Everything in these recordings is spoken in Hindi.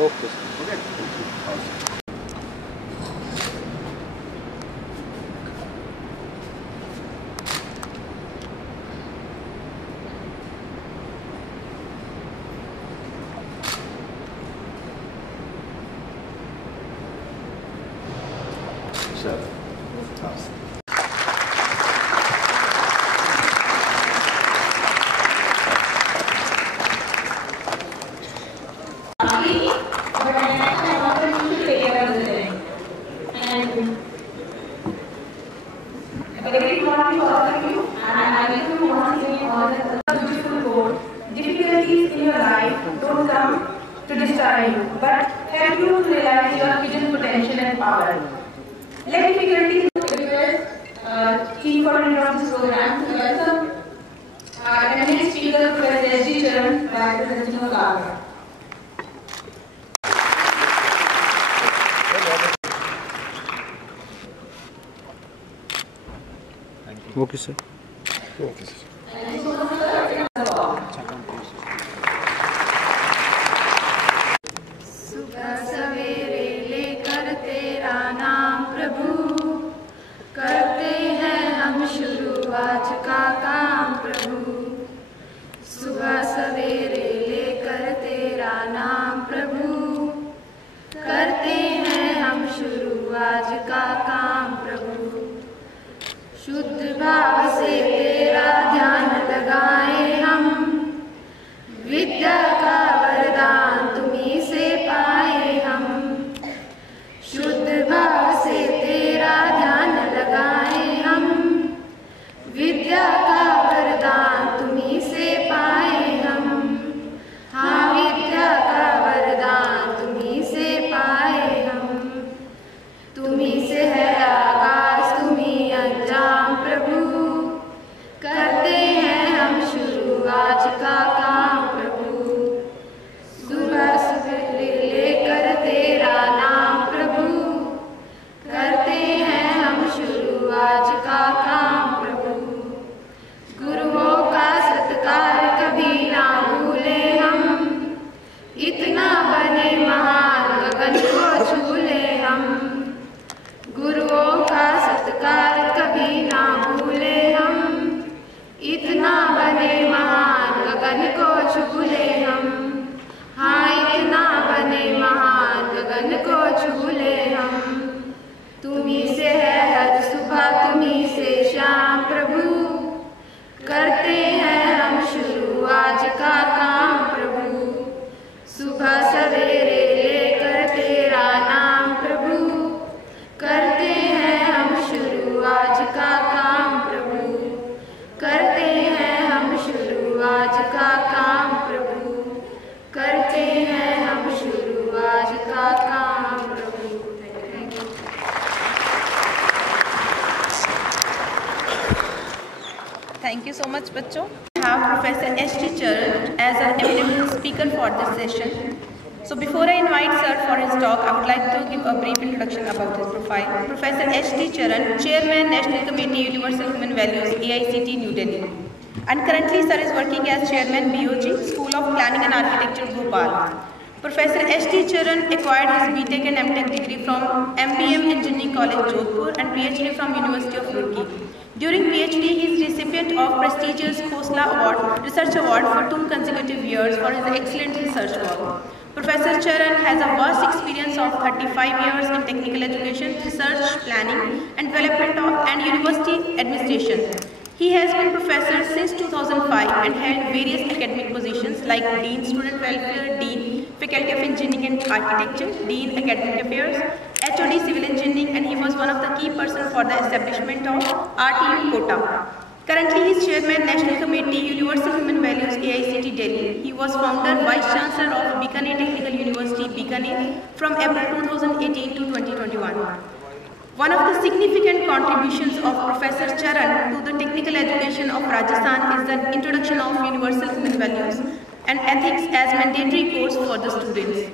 Okay sir. Difficulties in your life don't come to destroy you, but help you to realize your hidden potential and power. Let difficulties request Chief Coordinator of this program to welcome our eminent speaker, Professor S.D. Charan, by presenting a flower. Okay sir. Okay sir. सुबह सवेरे लेकर तेरा नाम प्रभु, करते हैं हम शुरू आज का काम प्रभु। सुबह सवेरे लेकर तेरा नाम प्रभु, करते हैं हम शुरू आज का काम प्रभु। शुद्ध भाव से तेरा ध्यान लगाए हम, विद्या का वरदान तुम्हीं से पाए हम। शुद्ध भाव से तेरा ध्यान लगाए हम, विद्या का वरदान तुम्हीं से पाए हम। हाँ, विद्या का वरदान तुम्हीं से पाए हम। तुम्हीं से है आगाज, तुम्हीं अंजाम प्रभु, करते हैं हम शुरू आज का काम प्रभु। सुबह सवेरे लेकर तेरा नाम प्रभु, करते हैं हम शुरू आज का काम प्रभु। गुरुओं का सत्कार कभी ना भूले हम, इतना बने महान गगन को छू ले हम। गुरुओं का सत्कार कभी ना भूले हम, इतना बने महान गगन को छू ले हम। हाँ, इतना बने महान गगन को छू ले हम। तुम्हीं से है हर सुबह, तुम्हीं से शाम प्रभु, करते हैं हम शुरू आज का काम प्रभु। सुबह सवेरे लेकर तेरा नाम प्रभु, करते हैं हम शुरू आज का काम प्रभु। करते हैं हम शुरू आज का काम प्रभु, करते हैं हम शुरू आज का काम प्रभु। Thank you so much, बच्चों. We have Professor S.D. Charan as our eminent speaker for this session. So before I invite sir for his talk, I would like to give a brief introduction about his profile. Professor S.D. Charan, Chairman, National Committee, Universal Human Values, AICT, New Delhi. And currently sir is working as Chairman, BOG, School of Planning and Architecture, Bhopal. Professor S.D. Charan acquired his BTech and MTech degree from MBM Engineering College, Jodhpur, and PhD from University of Roorkee. During PhD, he is recipient of prestigious Khosla Award, Research Award for 2 consecutive years for his excellent research work. Professor Charan has a vast experience of 35 years in technical education, research, planning, and development and university administration. He has been professor since 2005 and held various academic positions like Dean Student Welfare, Dean Faculty of Engineering and Architecture, Dean Academic Affairs, HOD Civil Engineering, and he was one of the key persons for the establishment of RTU Kota. Currently, he is Chairman, National Committee, Universal Human Values, AICT Delhi. He was founder, Vice Chancellor of Bikaner Technical University, Bikaner, from April 2018 to 2021. One of the significant contributions of Professor Charan to the technical education of Rajasthan is the introduction of Universal Human Values and Ethics as mandatory course for the students.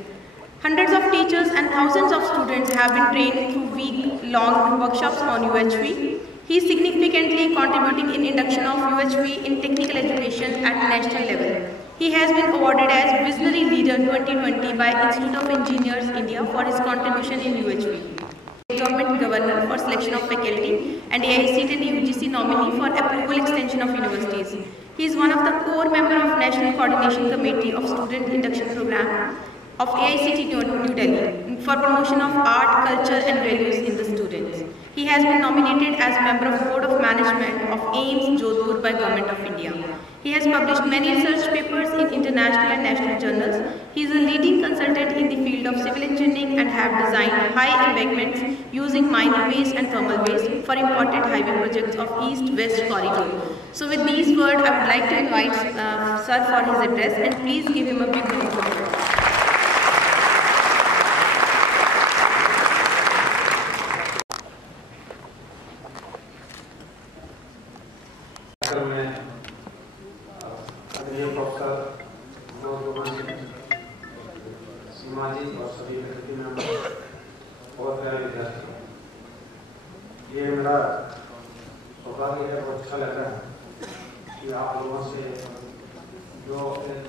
Hundreds of teachers and thousands of students have been trained through week-long workshops on UHV. He is significantly contributing in induction of UHV in technical education at national level. He has been awarded as Visionary Leader 2020 by Institute of Engineers India for his contribution in UHV. Government Governor for selection of faculty and AICTE and UGC nominee for approval extension of universities. He is one of the core member of National Coordination Committee of Student Induction Program of AICTE New Delhi for promotion of art, culture and values in the students. He has been nominated as member of Board of Management of AIIMS Jodhpur by Government of India. He has published many research papers in international and national journals. He is a leading consultant in the field of civil engineering and have designed high embankments using mining waste and thermal waste for important highway projects of East-West corridor. So with these words, I would like to invite Sir for his address, and please give him a big round of applause. ये मेरा सौभाग्य है, बहुत अच्छा लग रहा है कि आप लोगों से जो एक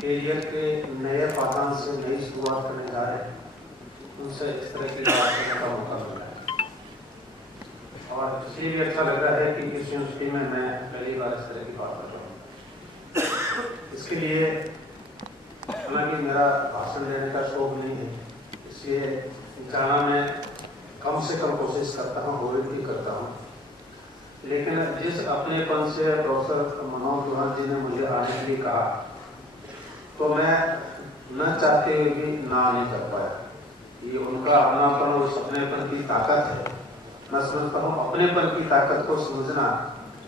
कैरियर के नए पातान से नई शुरुआत करने जा रहे हैं, उनसे इस तरह की बात करने का मौका मिल रहा है। और इसलिए भी अच्छा लग रहा है कि इस यूनिवर्सिटी में मैं पहली बार इस तरह की बात कर रहा हूँ। इसके लिए हालांकि मेरा भाषण देने का शौक नहीं है, इसलिए जाना मैं कम से कम कोशिश करता हूँ, अवॉइड भी करता हूँ। लेकिन जिस अपनेपन से प्रोफेसर मनोज चौहान जी ने मुझे आने के लिए कहा, तो मैं न चाहते हुए भी ना नहीं कर पाया। ये उनका अपनापन और उस अपनेपन की ताकत है। मैं समझता हूँ अपनेपन की ताकत को समझना,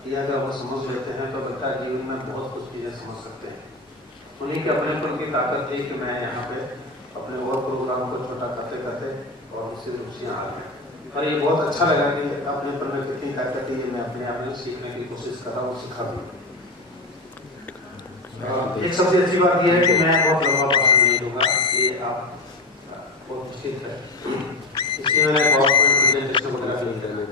ये अगर वो समझ लेते हैं तो बच्चा जीवन में बहुत कुछ चीजें समझ सकते हैं। उन्हीं के अपनेपन की ताकत थी कि मैं यहाँ पे अपने और प्रोग्राम को छोटा करते करते और उससे रुचियाँ आ गई। और ये बहुत अच्छा लगा कि अपनेपन में कितनी ताकत है, ये मैं अपने आप में सीखने की कोशिश कर रहा हूँ, सिखा दूँ। एक सबसे अच्छी बात यह है कि मैं बहुत लंबा भाषण नहीं दूंगा, ये आप बहुत ठीक है, इसलिए मैंने पावरपॉइंट प्रेजेंटेशन वगैरह नहीं करना।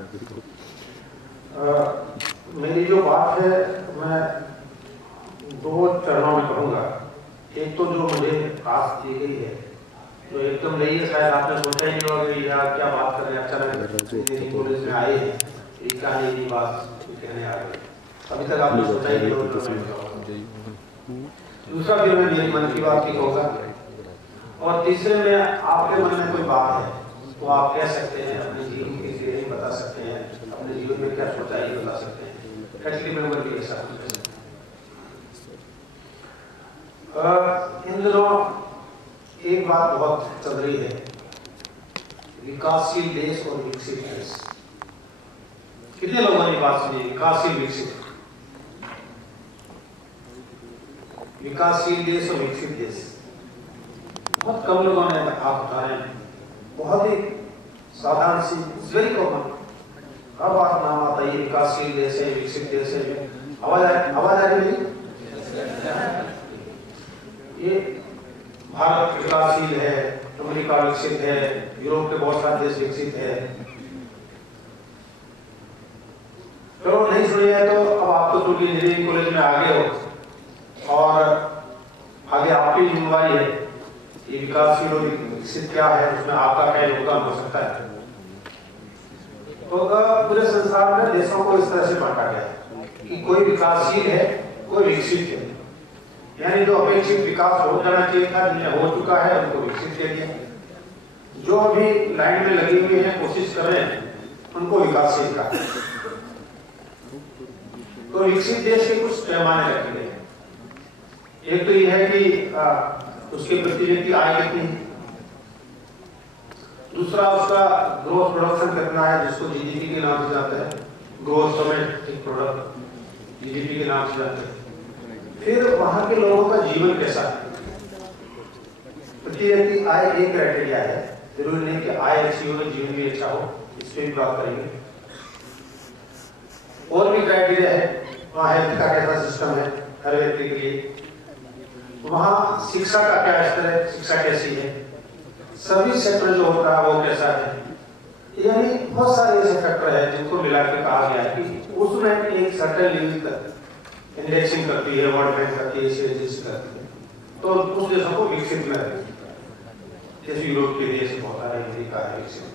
मेरी जो बात है मैं दो चरणों में कहूँगा। एक तो जो मुझे खास दी गई है, जो एकदम नहीं है, शायद आपने सोचा ही नहीं होगा कि यार क्या बात कर रहे हैं, अचानक कॉलेज में आए हैं, ये क्या है, ये बात कहने आ गए, अभी तक आपने सोचा ही नहीं होगा। दूसरा फिर मैं मेरी मन की बात की कहूँगा, और तीसरे में आपके मन में कोई बात है तो आप कह सकते हैं, अपने जीवन की श्रेणी बता सकते हैं, अपने जीवन में क्या सोचा है बता सकते हैं। फैकल्टी मेंबर भी ऐसा कुछ। इन दिनों एक बात बहुत चल रही है, विकासशील देश और विकसित देश। कितने लोगों ने बात सुनी? विकासशील विकसित, विकासशील देश और विकसित देश बहुत कम लोगों ने आप बताए। बहुत ही साधारण सी, वेरी कॉमन, हर बात नाम आता है, विकासशील देश है, विकसित देश है। आवाज आ रही है? ये भारत विकासशील है, अमेरिका विकसित है, यूरोप के बहुत सारे देश विकसित है। चलो नहीं सुनी है तो अब आप तो चूंकि इंजीनियरिंग कॉलेज में आ गए हो और आगे आपकी जिम्मेवारी है ये विकासशील और विकसित क्या है, उसमें आपका क्या योगदान हो सकता है। तो पूरे संसार में देशों को इस तरह से बांटा गया है कि कोई विकासशील है, कोई विकसित है। यानी जो अपेक्षित विकास हो जाना चाहिए था, जिन्हें हो चुका है, उनको विकसित किया गया। जो अभी लाइन में लगे हुए हैं, कोशिश कर रहे हैं, उनको विकासशील कहा। तो विकसित देश के कुछ पैमाने रखे गए। एक तो यह है कि उसके प्रति व्यक्ति आय कितनी है, दूसरा उसका ग्रोथ प्रोडक्शन कितना है, जिसको जीडीपी के नाम से जाते हैं, ग्रोथ डोमेस्टिक प्रोडक्ट जीडीपी के नाम से जाते हैं। फिर वहां के लोगों का जीवन कैसा है, प्रति व्यक्ति आय एक क्राइटेरिया है, जरूरी नहीं कि आय अच्छी हो, जीवन भी अच्छा हो, इस पर भी बात करेंगे। और भी क्राइटेरिया है, वहाँ हेल्थ का कैसा सिस्टम है हर व्यक्ति के लिए, वहाँ शिक्षा का क्या स्तर है, शिक्षा कैसी है, सर्विस सेक्टर जो होता है वो कैसा है। यानी बहुत सारे ऐसे फैक्टर है जिनको मिलाकर कहा गया है कि उसमें एक सर्टेन लेवल तक इंडेक्सिंग करती है, वर्ल्ड बैंक करती है, इसे रजिस्टर करती है, तो उस देशों को विकसित में रहती है। जैसे यूरोप के देश बहुत सारे, अमेरिका है विकसित में।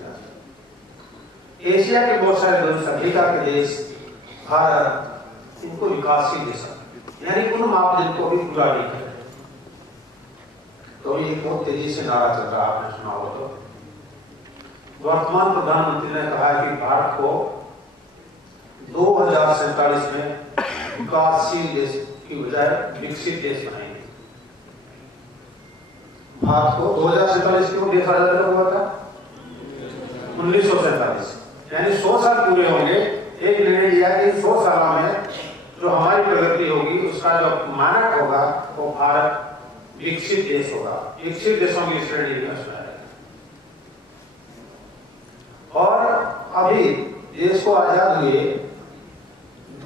एशिया के बहुत सारे देश, अफ्रीका के देश, भारत, इनको विकासशील देश यानी उन मापदंड को भी पूरा नहीं कर रहे। तो ये बहुत तेजी से नारा चल रहा है, आपने सुना हो तो। वर्तमान प्रधानमंत्री ने कहा है कि भारत को 2047 में विकासशील देश की बजाय विकसित देश बनाएंगे। भारत को 2047 क्यों देखा जाता हुआ था? 1947 यानी 100 साल पूरे होंगे। एक निर्णय लिया कि 100 साल में जो हमारी प्रगति होगी उसका जो मानक होगा वो भारत विकसित देश होगा। विकसित देशों की श्रेणी में उसमें आएगा। और अभी देश को आजाद हुए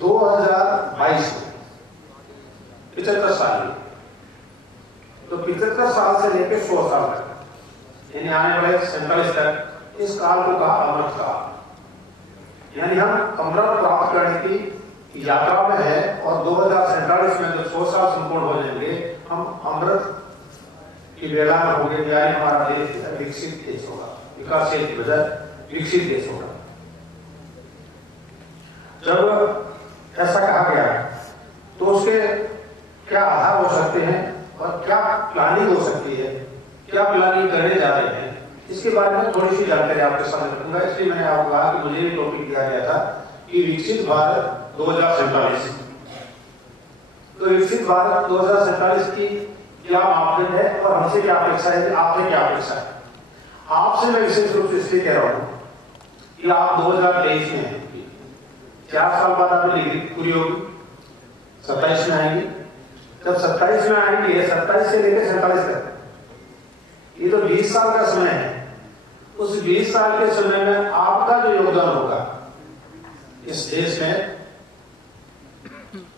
2022 में 75 साल, तो 75 साल से लेकर 100 साल तक यानी आने वाले 47 तक इस काल को कहा अमृत काल। यानी हम अमृत प्राप्त करने की यात्रा में है और 2047 में जब 100 साल संपूर्ण हो जाएंगे हम अमृत की वेला में होंगे। यानी हमारा देश विकसित देश होगा, विकासशील की बजाय विकसित देश होगा। जब ऐसा कहा गया तो उसके क्या आधार हो सकते हैं और क्या प्लानिंग हो सकती है, क्या प्लानिंग करने जा रहे हैं, इसके बारे में थोड़ी सी जानकारी आपके साथ रखूंगा। इसलिए मैंने आपको कहा कि मुझे भी टॉपिक दिया गया था कि विकसित भारत 2047। तो विकसित भारत 2047 की क्या मापदंड है और हमसे क्या अपेक्षा है, आपसे क्या अपेक्षा है। आपसे मैं विशेष रूप से इसलिए कह रहा हूं कि आप 2023 में हैं, 4 साल बाद आपकी डिग्री पूरी होगी, 27 में आएंगी। जब 27 में आएंगे, 27 से लेकर 47 तक, ये तो 20 साल का समय है। उस 20 साल के समय में आपका जो योगदान होगा इस देश में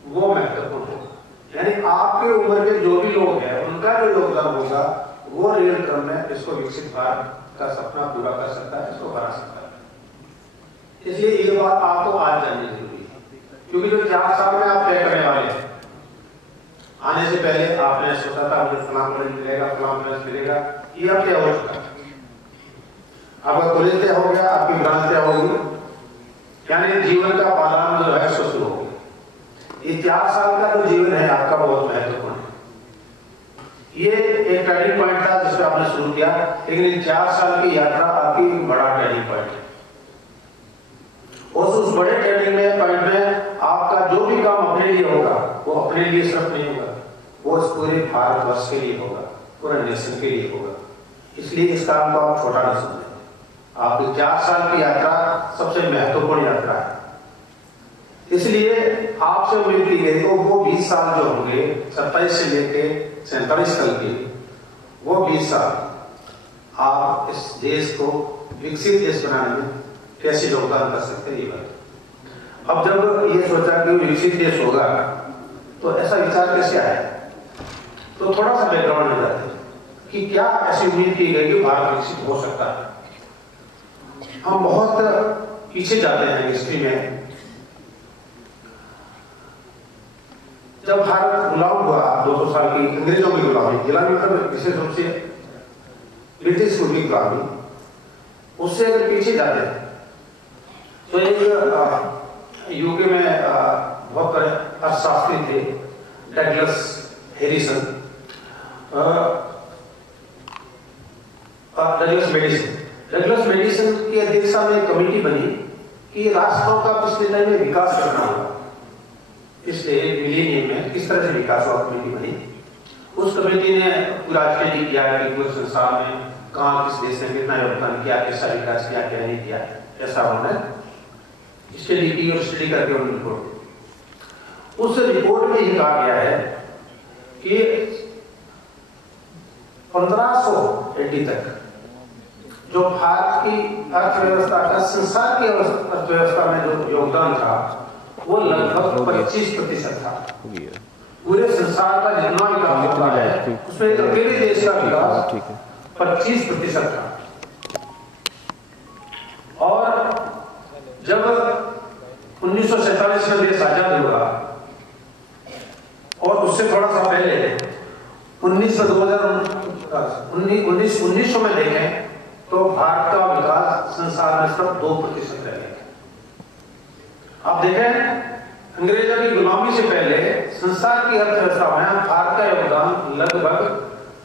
वो महत्वपूर्ण होगा। यानी आपके उम्र के जो भी लोग हैं उनका जो योगदान होगा वो रियल टर्म में इसको विकसित भारत का सपना पूरा कर सकता है, इसको बना सकता है। इसलिए ये बात आपको आज जाननी जरूरी है, क्योंकि जो 4 साल में आप तय करने वाले हैं, आने से पहले आपने सोचा था मुझे फलां कॉलेज मिलेगा, फलां कॉलेज मिलेगा, ये अब क्या हो चुका है। आपका कॉलेज तय हो गया, आपकी ब्रांच तय होगी, यानी जीवन का पालन जो है शुरू हो गया। ये 4 साल का जो जीवन है आपका बहुत महत्वपूर्ण है। ये एक टर्निंग पॉइंट था जिसपे आपने शुरू किया, लेकिन 4 साल की यात्रा आपकी बड़ा टर्निंग पॉइंट है। और उस बड़े टर्निंग पॉइंट में आपका जो भी काम अपने लिए होगा वो अपने लिए सिर्फ नहीं होगा, वो इस पूरे भारतवर्ष के लिए होगा, पूरे नेशन के लिए होगा। इसलिए इस काम को आप छोटा नहीं समझें। आपकी 4 साल की यात्रा सबसे महत्वपूर्ण यात्रा है। इसलिए आपसे उम्मीद की गई तो वो 20 साल जो होंगे 27 से लेकर 47 तक के, वो 20 साल आप इस देश को विकसित देश बनाने में कैसे योगदान कर सकते हैं ये बात। अब जब ये सोचा कि विकसित देश होगा तो ऐसा विचार कैसे आया, तो थोड़ा सा बैकग्राउंड में जाते हैं कि क्या ऐसी उम्मीद की गई कि भारत विकसित हो सकता है। हम बहुत पीछे जाते हैं हिस्ट्री में। जब भारत गुलाम हुआ 200 साल की अंग्रेजों की गुलामी मतलब विशेष रूप से ब्रिटिश रूल की गुलामी, उससे अगर पीछे जाते हैं तो एक यूके में बहुत बड़े अर्थशास्त्री थे डगलस हैरिसन, डगलस मेडिसन की अध्यक्षता में एक कमेटी बनी कि राष्ट्रों का पिछले टाइम में विकास करना होगा, पिछले मिलेनियम में किस तरह से विकास हुआ। कमेटी बनी, उस कमेटी ने पूरा स्टडी किया कि पूरे संसार में कहाँ किस देश ने कितना योगदान किया, कैसा विकास किया, क्या नहीं किया, ऐसा उन्होंने स्टडी की और स्टडी करके उन्होंने रिपोर्ट दी। उस रिपोर्ट में यह कहा गया है कि 1580 तक जो भारत की अर्थव्यवस्था का संसार की अर्थव्यवस्था में जो योगदान था वो लगभग 25% था। पूरे संसार का जितना विकास होता है उसमें अकेले देश का विकास 25% था। और जब 1947 में देश आजाद हुआ उससे थोड़ा सा पहले 1900 में देखें तो भारत का विकास संसार में सिर्फ 2% रह गया। आप देखें अंग्रेजों की गुलामी से पहले संसार की अर्थव्यवस्था में भारत का योगदान लगभग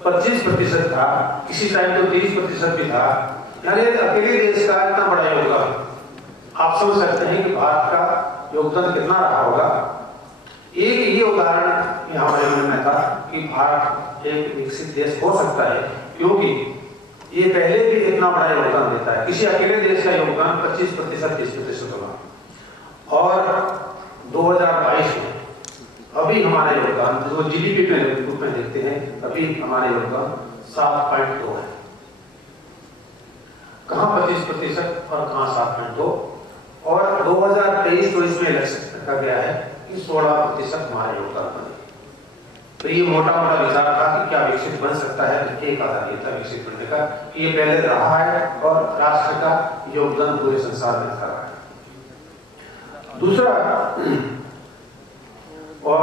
25% था, किसी टाइम तो 30% भी था। यानी अकेले देश का इतना बड़ा योगदान, आप समझ सकते हैं कि भारत का योगदान कितना रहा होगा। एक ये उदाहरण हमारे मन में था कि भारत एक विकसित देश हो सकता है, क्योंकि ये पहले भी इतना बड़ा योगदान देता है। किसी अकेले देश का योगदान 25% 30% होगा। और 2022 में अभी हमारा योगदान जो जीडीपी के रूप में देखते हैं, अभी हमारा योगदान 7.2 है। कहां 25% और कहां 7.2। और 2023-24 में इलेक्शन रखा गया है कि 16% हमारा योगदान बने। तो ये मोटा मोटा विचार था कि क्या विकसित बन सकता है, तो एक आधार ये था विकसित बनने का कि ये पहले रहा है और राष्ट्र का योगदान पूरे संसार में रहा है। दूसरा, और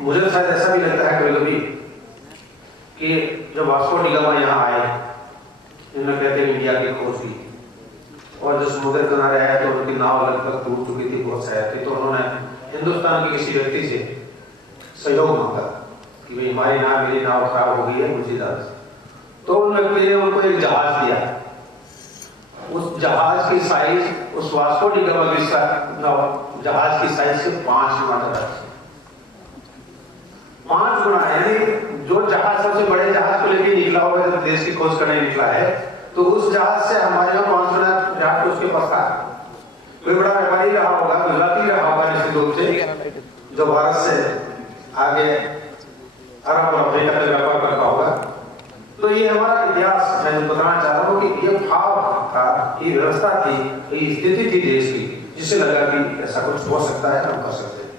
मुझे शायद ऐसा भी लगता है कभी कभी कि जब वास्को डी गामा यहाँ आए, इन्होंने कहते हैं इंडिया की खोज की, और जो समुद्र किनारे आया तो उनकी नाव लगभग टूट चुकी थी, बहुत शायद थी, तो उन्होंने हिंदुस्तान के किसी व्यक्ति से सहयोग मांगा कि भाई हमारी नाव, मेरी नाव खराब हो गई है, मुझे दाद। तो उन व्यक्ति ने उनको एक जहाज दिया। उस जहाज की साइज, उस वास्को डी गामा की जहाज की साइज से 5 गुना ज्यादा, 5 गुना। यानी जो जहाज सबसे बड़े जहाज को लेकर निकला होगा जब देश की खोज करने निकला है, तो उस जहाज से हमारे यहाँ 5 गुना जहाज उसके पास था। कोई बड़ा व्यापारी रहा होगा, गुजराती रहा होगा निश्चित रूप से, जो भारत से आगे अरब और अफ्रीका में व्यापार करता होगा। तो ये हमारा इतिहास मैं बताना चाह रहा हूँ कि ये भाव था, ये व्यवस्था थी, ये स्थिति थी देश की, जिससे लगा कि ऐसा कुछ हो सकता है, हम कर सकते हैं।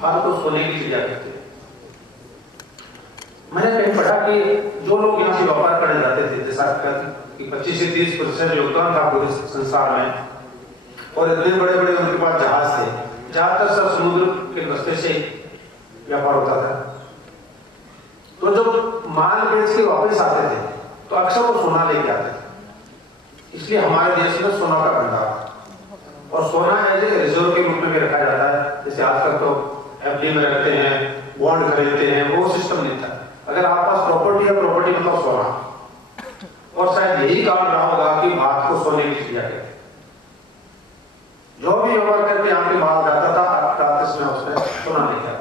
भारत को सोने की चिड़िया कहते हैं। मैंने कहीं पढ़ा कि जो लोग यहाँ से व्यापार करने जाते थे, जैसा कि 25 से 30% योगदान था पूरे संसार में, और इतने बड़े बड़े उनके पास जहाज थे, ज्यादातर सब समुद्र के रास्ते से व्यापार होता था। तो जब माल बेच के वापस आते थे तो अक्सर वो सोना लेके आते थे। इसलिए हमारे देश में सोना का भंडार, और सोना एज ए रिजर्व के रूप में भी रखा जाता है। जैसे आजकल तो एफडी में रखते हैं, बॉन्ड खरीदते हैं, वो सिस्टम नहीं था। अगर आपके पास प्रॉपर्टी है, प्रॉपर्टी मतलब सोना। और शायद यही कारण रहा होगा कि भारत को सोने की चिड़िया कहते हैं। जो भी व्यवहार करके यहाँ पे माल जाता था, उसमें सोना नहीं था,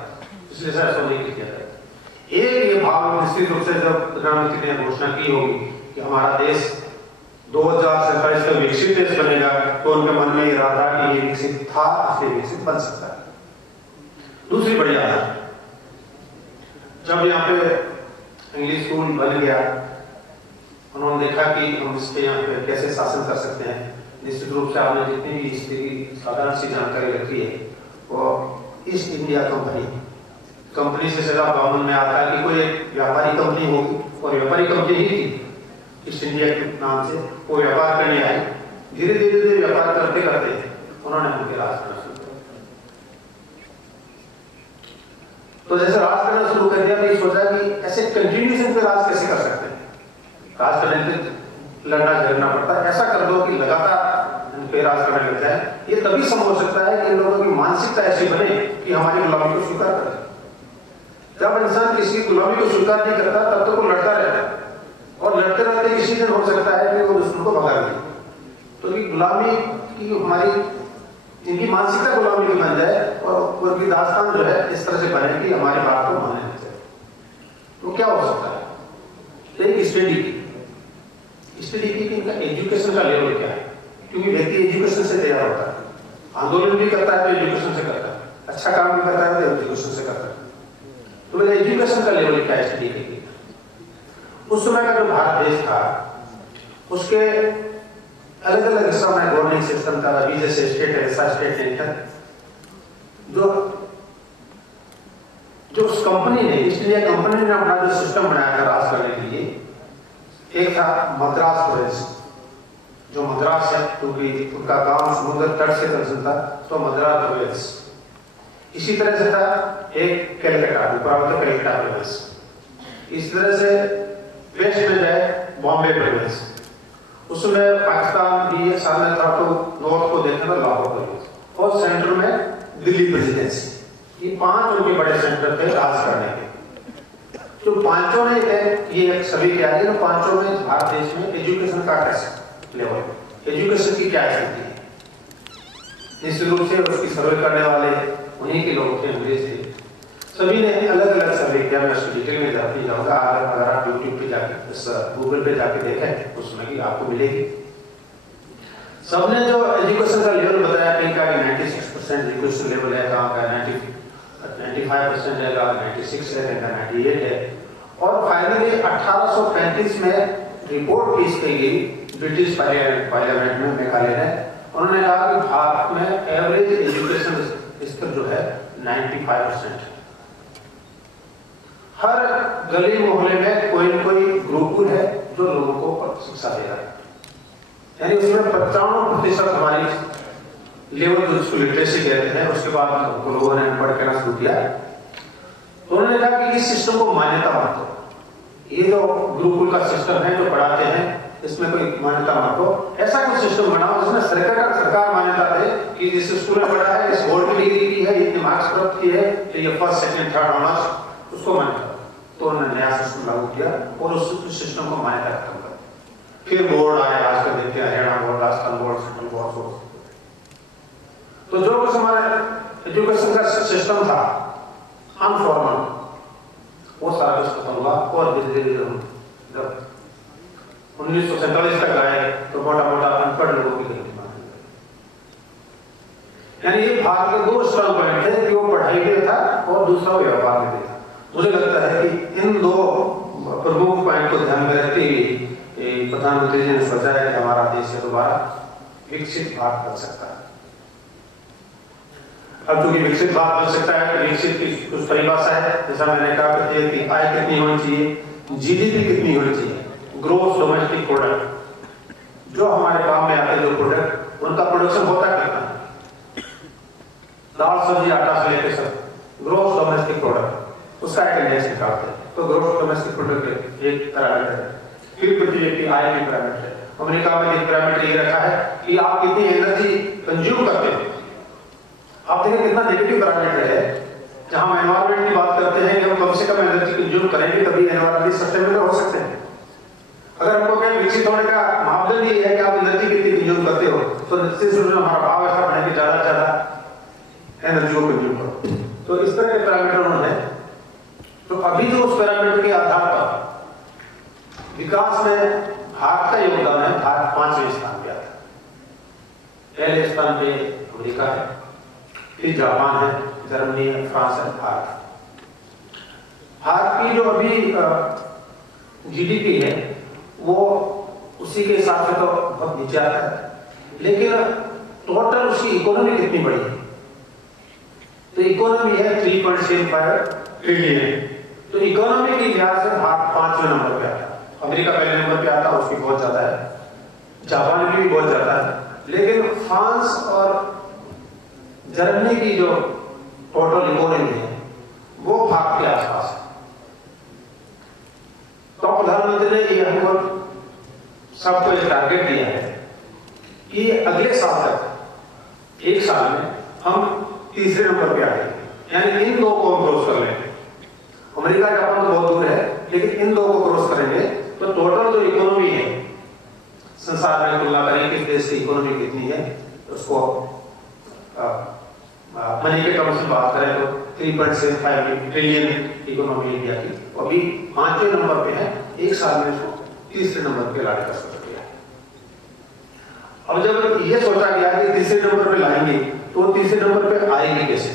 इसलिए शायद सोने की चिड़िया कहते हैं। एक ये भाव निश्चित रूप से जब प्रधानमंत्री ने घोषणा की होगी कि हमारा देश 2047 तक विकसित देश बनेगा, तो उनके मन में ये रहा था कि ये विकसित था, इसलिए विकसित बन सकता है। दूसरी बड़ी बात, जब यहाँ पे इंग्लिश स्कूल बन गया, उन्होंने देखा कि हम इसके यहाँ पे कैसे शासन कर सकते हैं। निश्चित रूप से आपने जितनी भी इसकी साधारण सी जानकारी रखी है, वो ईस्ट इंडिया कंपनी से सदा बामन में आता है कि कोई एक व्यापारी कंपनी होगी, और व्यापारी कंपनी ही थी ईस्ट इंडिया के नाम से। वो व्यापार करने आई, धीरे धीरे व्यापार करते करते उन्होंने उनके राज करना शुरू किया। तो जैसे राज करना शुरू कर दिया, तो सोचा कि ऐसे कंटिन्यूएशन पे राज कैसे कर सकते हैं। राज करने से लड़ना झगड़ना पड़ता है, ऐसा कर दो कि लगातार पे राज करने लग जाए। ये तभी संभव हो सकता है कि इन लोगों की मानसिकता ऐसी बने कि हमारी गुलामी को स्वीकार करें। जब इंसान किसी गुलामी को स्वीकार नहीं करता, तब तक वो लड़ता रहता है, और लड़ते रहते किसी दिन हो सकता है कि वो दुश्मन को भगा दे। तो ये गुलामी की हमारी इनकी मानसिकता गुलामी की बन जाए, और उनकी दास्तान जो है इस तरह से बने कि हमारी बात को मानने लग जाए। तो क्या हो सकता है? एक स्टडी की इनका एजुकेशन का लेवल क्या है, क्योंकि व्यक्ति एजुकेशन से तैयार होता है, आंदोलन भी करता है तो एजुकेशन से करता है, अच्छा काम भी करता है तो एजुकेशन से करता है। तो मेरा एजुकेशन का लेवल क्या है स्टडी की? उस समय का जो भारत देश था, उसके अलग अलग हिस्सा में गवर्निंग सिस्टम था। अभी जैसे स्टेट है, ऐसा स्टेट नहीं था। जो उस कंपनी ने, ईस्ट इंडिया कंपनी ने अपना जो सिस्टम बनाया था राज करने के लिए, एक था मद्रास प्रोविंस। जो मद्रास है, क्योंकि उनका काम समुद्र तट से था, तो मद्रास प्रोविंस। इसी तरह से था एक कलकत्ता, कलकत्ता प्रोविंस। इस तरह से वेस्ट में जाए बॉम्बे प्रोविंस, उसमें पाकिस्तान भी सामने था, तो नॉर्थ को देखना था लाहौर प्रोविंस, और सेंटर में दिल्ली प्रेसिडेंसी। ये 5 उनके बड़े सेंटर थे राज करने के। जो पांचों ने ये सभी क्या है, पांचों में भारत देश में एजुकेशन का कैसे लेवल, एजुकेशन की क्या स्थिति है, निश्चित रूप से उसकी सर्वे करने वाले उन्हीं के लोग थे, अंग्रेज थे। सभी ने अलग अलग सर्वे किया, मैं उसकी डिटेल में जाती जाऊंगा। अगर आप यूट्यूब पे जाके गूगल पे जाके देखें उसमें भी आपको मिलेगी। सबने जो एजुकेशन का लेवल बताया, कहीं का 96% एजुकेशन लेवल है, कहाँ का 95% है, 96 है, कहीं का 98 है। और फाइनली 1835 में रिपोर्ट पेश की गई ब्रिटिश पार्लियामेंट में, मेघालय ने। उन्होंने कहा कि भारत में एवरेज एजुकेशन स्तर जो है 95%। हर गली मोहल्ले में कोई न कोई गुरुकुल है जो लोगों को शिक्षा दे रहा है, यानी उसमें 95% हमारी लेवल जो उसको लिटरेसी कहते हैं, उसके बाद लोगों ने पढ़ करना शुरू किया। तो उन्होंने कहा कि इस सिस्टम को मान्यता मत दो, ये जो गुरुकुल का सिस्टम है जो पढ़ाते हैं इसमें कोई मान्यता मत दो, ऐसा कुछ सिस्टम बनाओ जिसमें सरकार मान्यता दे कि जिस स्कूल में पढ़ा है, इस बोर्ड की डिग्री की है, इतने मार्क्स प्राप्त किए है, तो ये फर्स्ट सेकंड थर्ड ऑनर्स, उसको मान्यता। तो उन्होंने नया सिस्टम लागू किया और उस सिस्टम को मान्यता खत्म कर। फिर बोर्ड आए, आजकल देखते हैं Haryana board, Rajasthan board, central board. तो जो कुछ हमारे एजुकेशन का सिस्टम था अनफॉर्मल, वो सारा कुछ खत्म हुआ। और धीरे धीरे जब 1947 तक आए तो मोटा मोटा अनपढ़ लोगों की गिनती मानी। यानी ये भारत के 2 स्ट्रॉन्ग पॉइंट थे कि वो पढ़ाई में था और दूसरा व्यापार में था। मुझे लगता है कि इन 2 प्रमुख पॉइंट को ध्यान में रखते हुए प्रधानमंत्री जी ने सोचा है कि हमारा देश दोबारा विकसित भारत बन सकता है। अब चूंकि विकसित भारत बन सकता है, विकसित की कुछ परिभाषा है, जैसा मैंने कहा कि आय कितनी होनी चाहिए, जीडीपी कितनी होनी चाहिए, ग्रोथ डोमेस्टिक प्रोडक्ट, जो हमारे काम में आते हैं जो प्रोडक्ट, उनका प्रोडक्शन होता कितना है, दाल सब्जी आटा से लेकर सब, ग्रोथ डोमेस्टिक प्रोडक्ट, उसका एक इंडेक्स निकालते हैं। तो ग्रोथ डोमेस्टिक प्रोडक्ट एक पैरामीटर है। फिर पृथ्वी की आय की पैरामीटर है। अमेरिका में एक पैरामीटर ये रखा है कि आप कितनी एनर्जी कंज्यूम करते हैं। आप देखिए कितना नेगेटिव पैरामीटर है, जहां हम एनवायरमेंट की बात करते हैं कि हम कम से कम एनर्जी कंज्यूम करेंगे तभी एनवायरमेंट सस्टेनेबल हो सकते हैं। अगर हमको कहीं विकसित होने का मापदंड ये है कि आप एनर्जी कितनी कंज्यूम करते हो, तो निश्चित रूप से हमारा भाव ऐसा बने कि ज्यादा से ज्यादा एनर्जी को कंज्यूम करो। तो इस तरह के पैरामीटर उन्होंने, तो अभी जो उस पैरामीटर के आधार पर विकास में भारत का योगदान है, भारत 5वें स्थान पे आता है। पहले स्थान पे अमेरिका है, फिर जापान है, जर्मनी है, फ्रांस है, भारत। भारत की जो अभी जीडीपी है वो उसी के हिसाब से तो बहुत नीचे आता है, लेकिन टोटल उसकी इकोनॉमी कितनी बड़ी है, तो इकोनॉमी है 3.75 ट्रिलियन। तो इकोनॉमी के लिहाज से भारत 5वें नंबर पे आता है। अमेरिका पहले नंबर पे आता है, उसकी बहुत ज्यादा है, जापान की भी बहुत ज्यादा है, लेकिन फ्रांस और जर्मनी की जो टोटल इकोनॉमी है वो भारत के आसपास है। तो प्रधानमंत्री ने ये हमको सबको एक टारगेट दिया है कि अगले साल तक, 1 साल में हम 3रे नंबर पे आ जाएंगे, यानी इन 2 को हम क्रॉस कर लेंगे। अमेरिका जापान तो बहुत दूर है, लेकिन इन 2 को क्रॉस करेंगे तो टोटल जो इकोनॉमी है संसार में तुलना करें कि देश की इकोनॉमी कितनी है, उसको मनी के टर्म्स में बात करें तो 3.75 ट्रिलियन इकोनॉमी इंडिया की, अभी 5वें नंबर पे है। 1 साल में उसको 3रे नंबर पे लाने का सोचा गया है। अब जब ये सोचा गया कि 3रे नंबर पे लाएंगे तो 3रे नंबर पे आएंगे कैसे,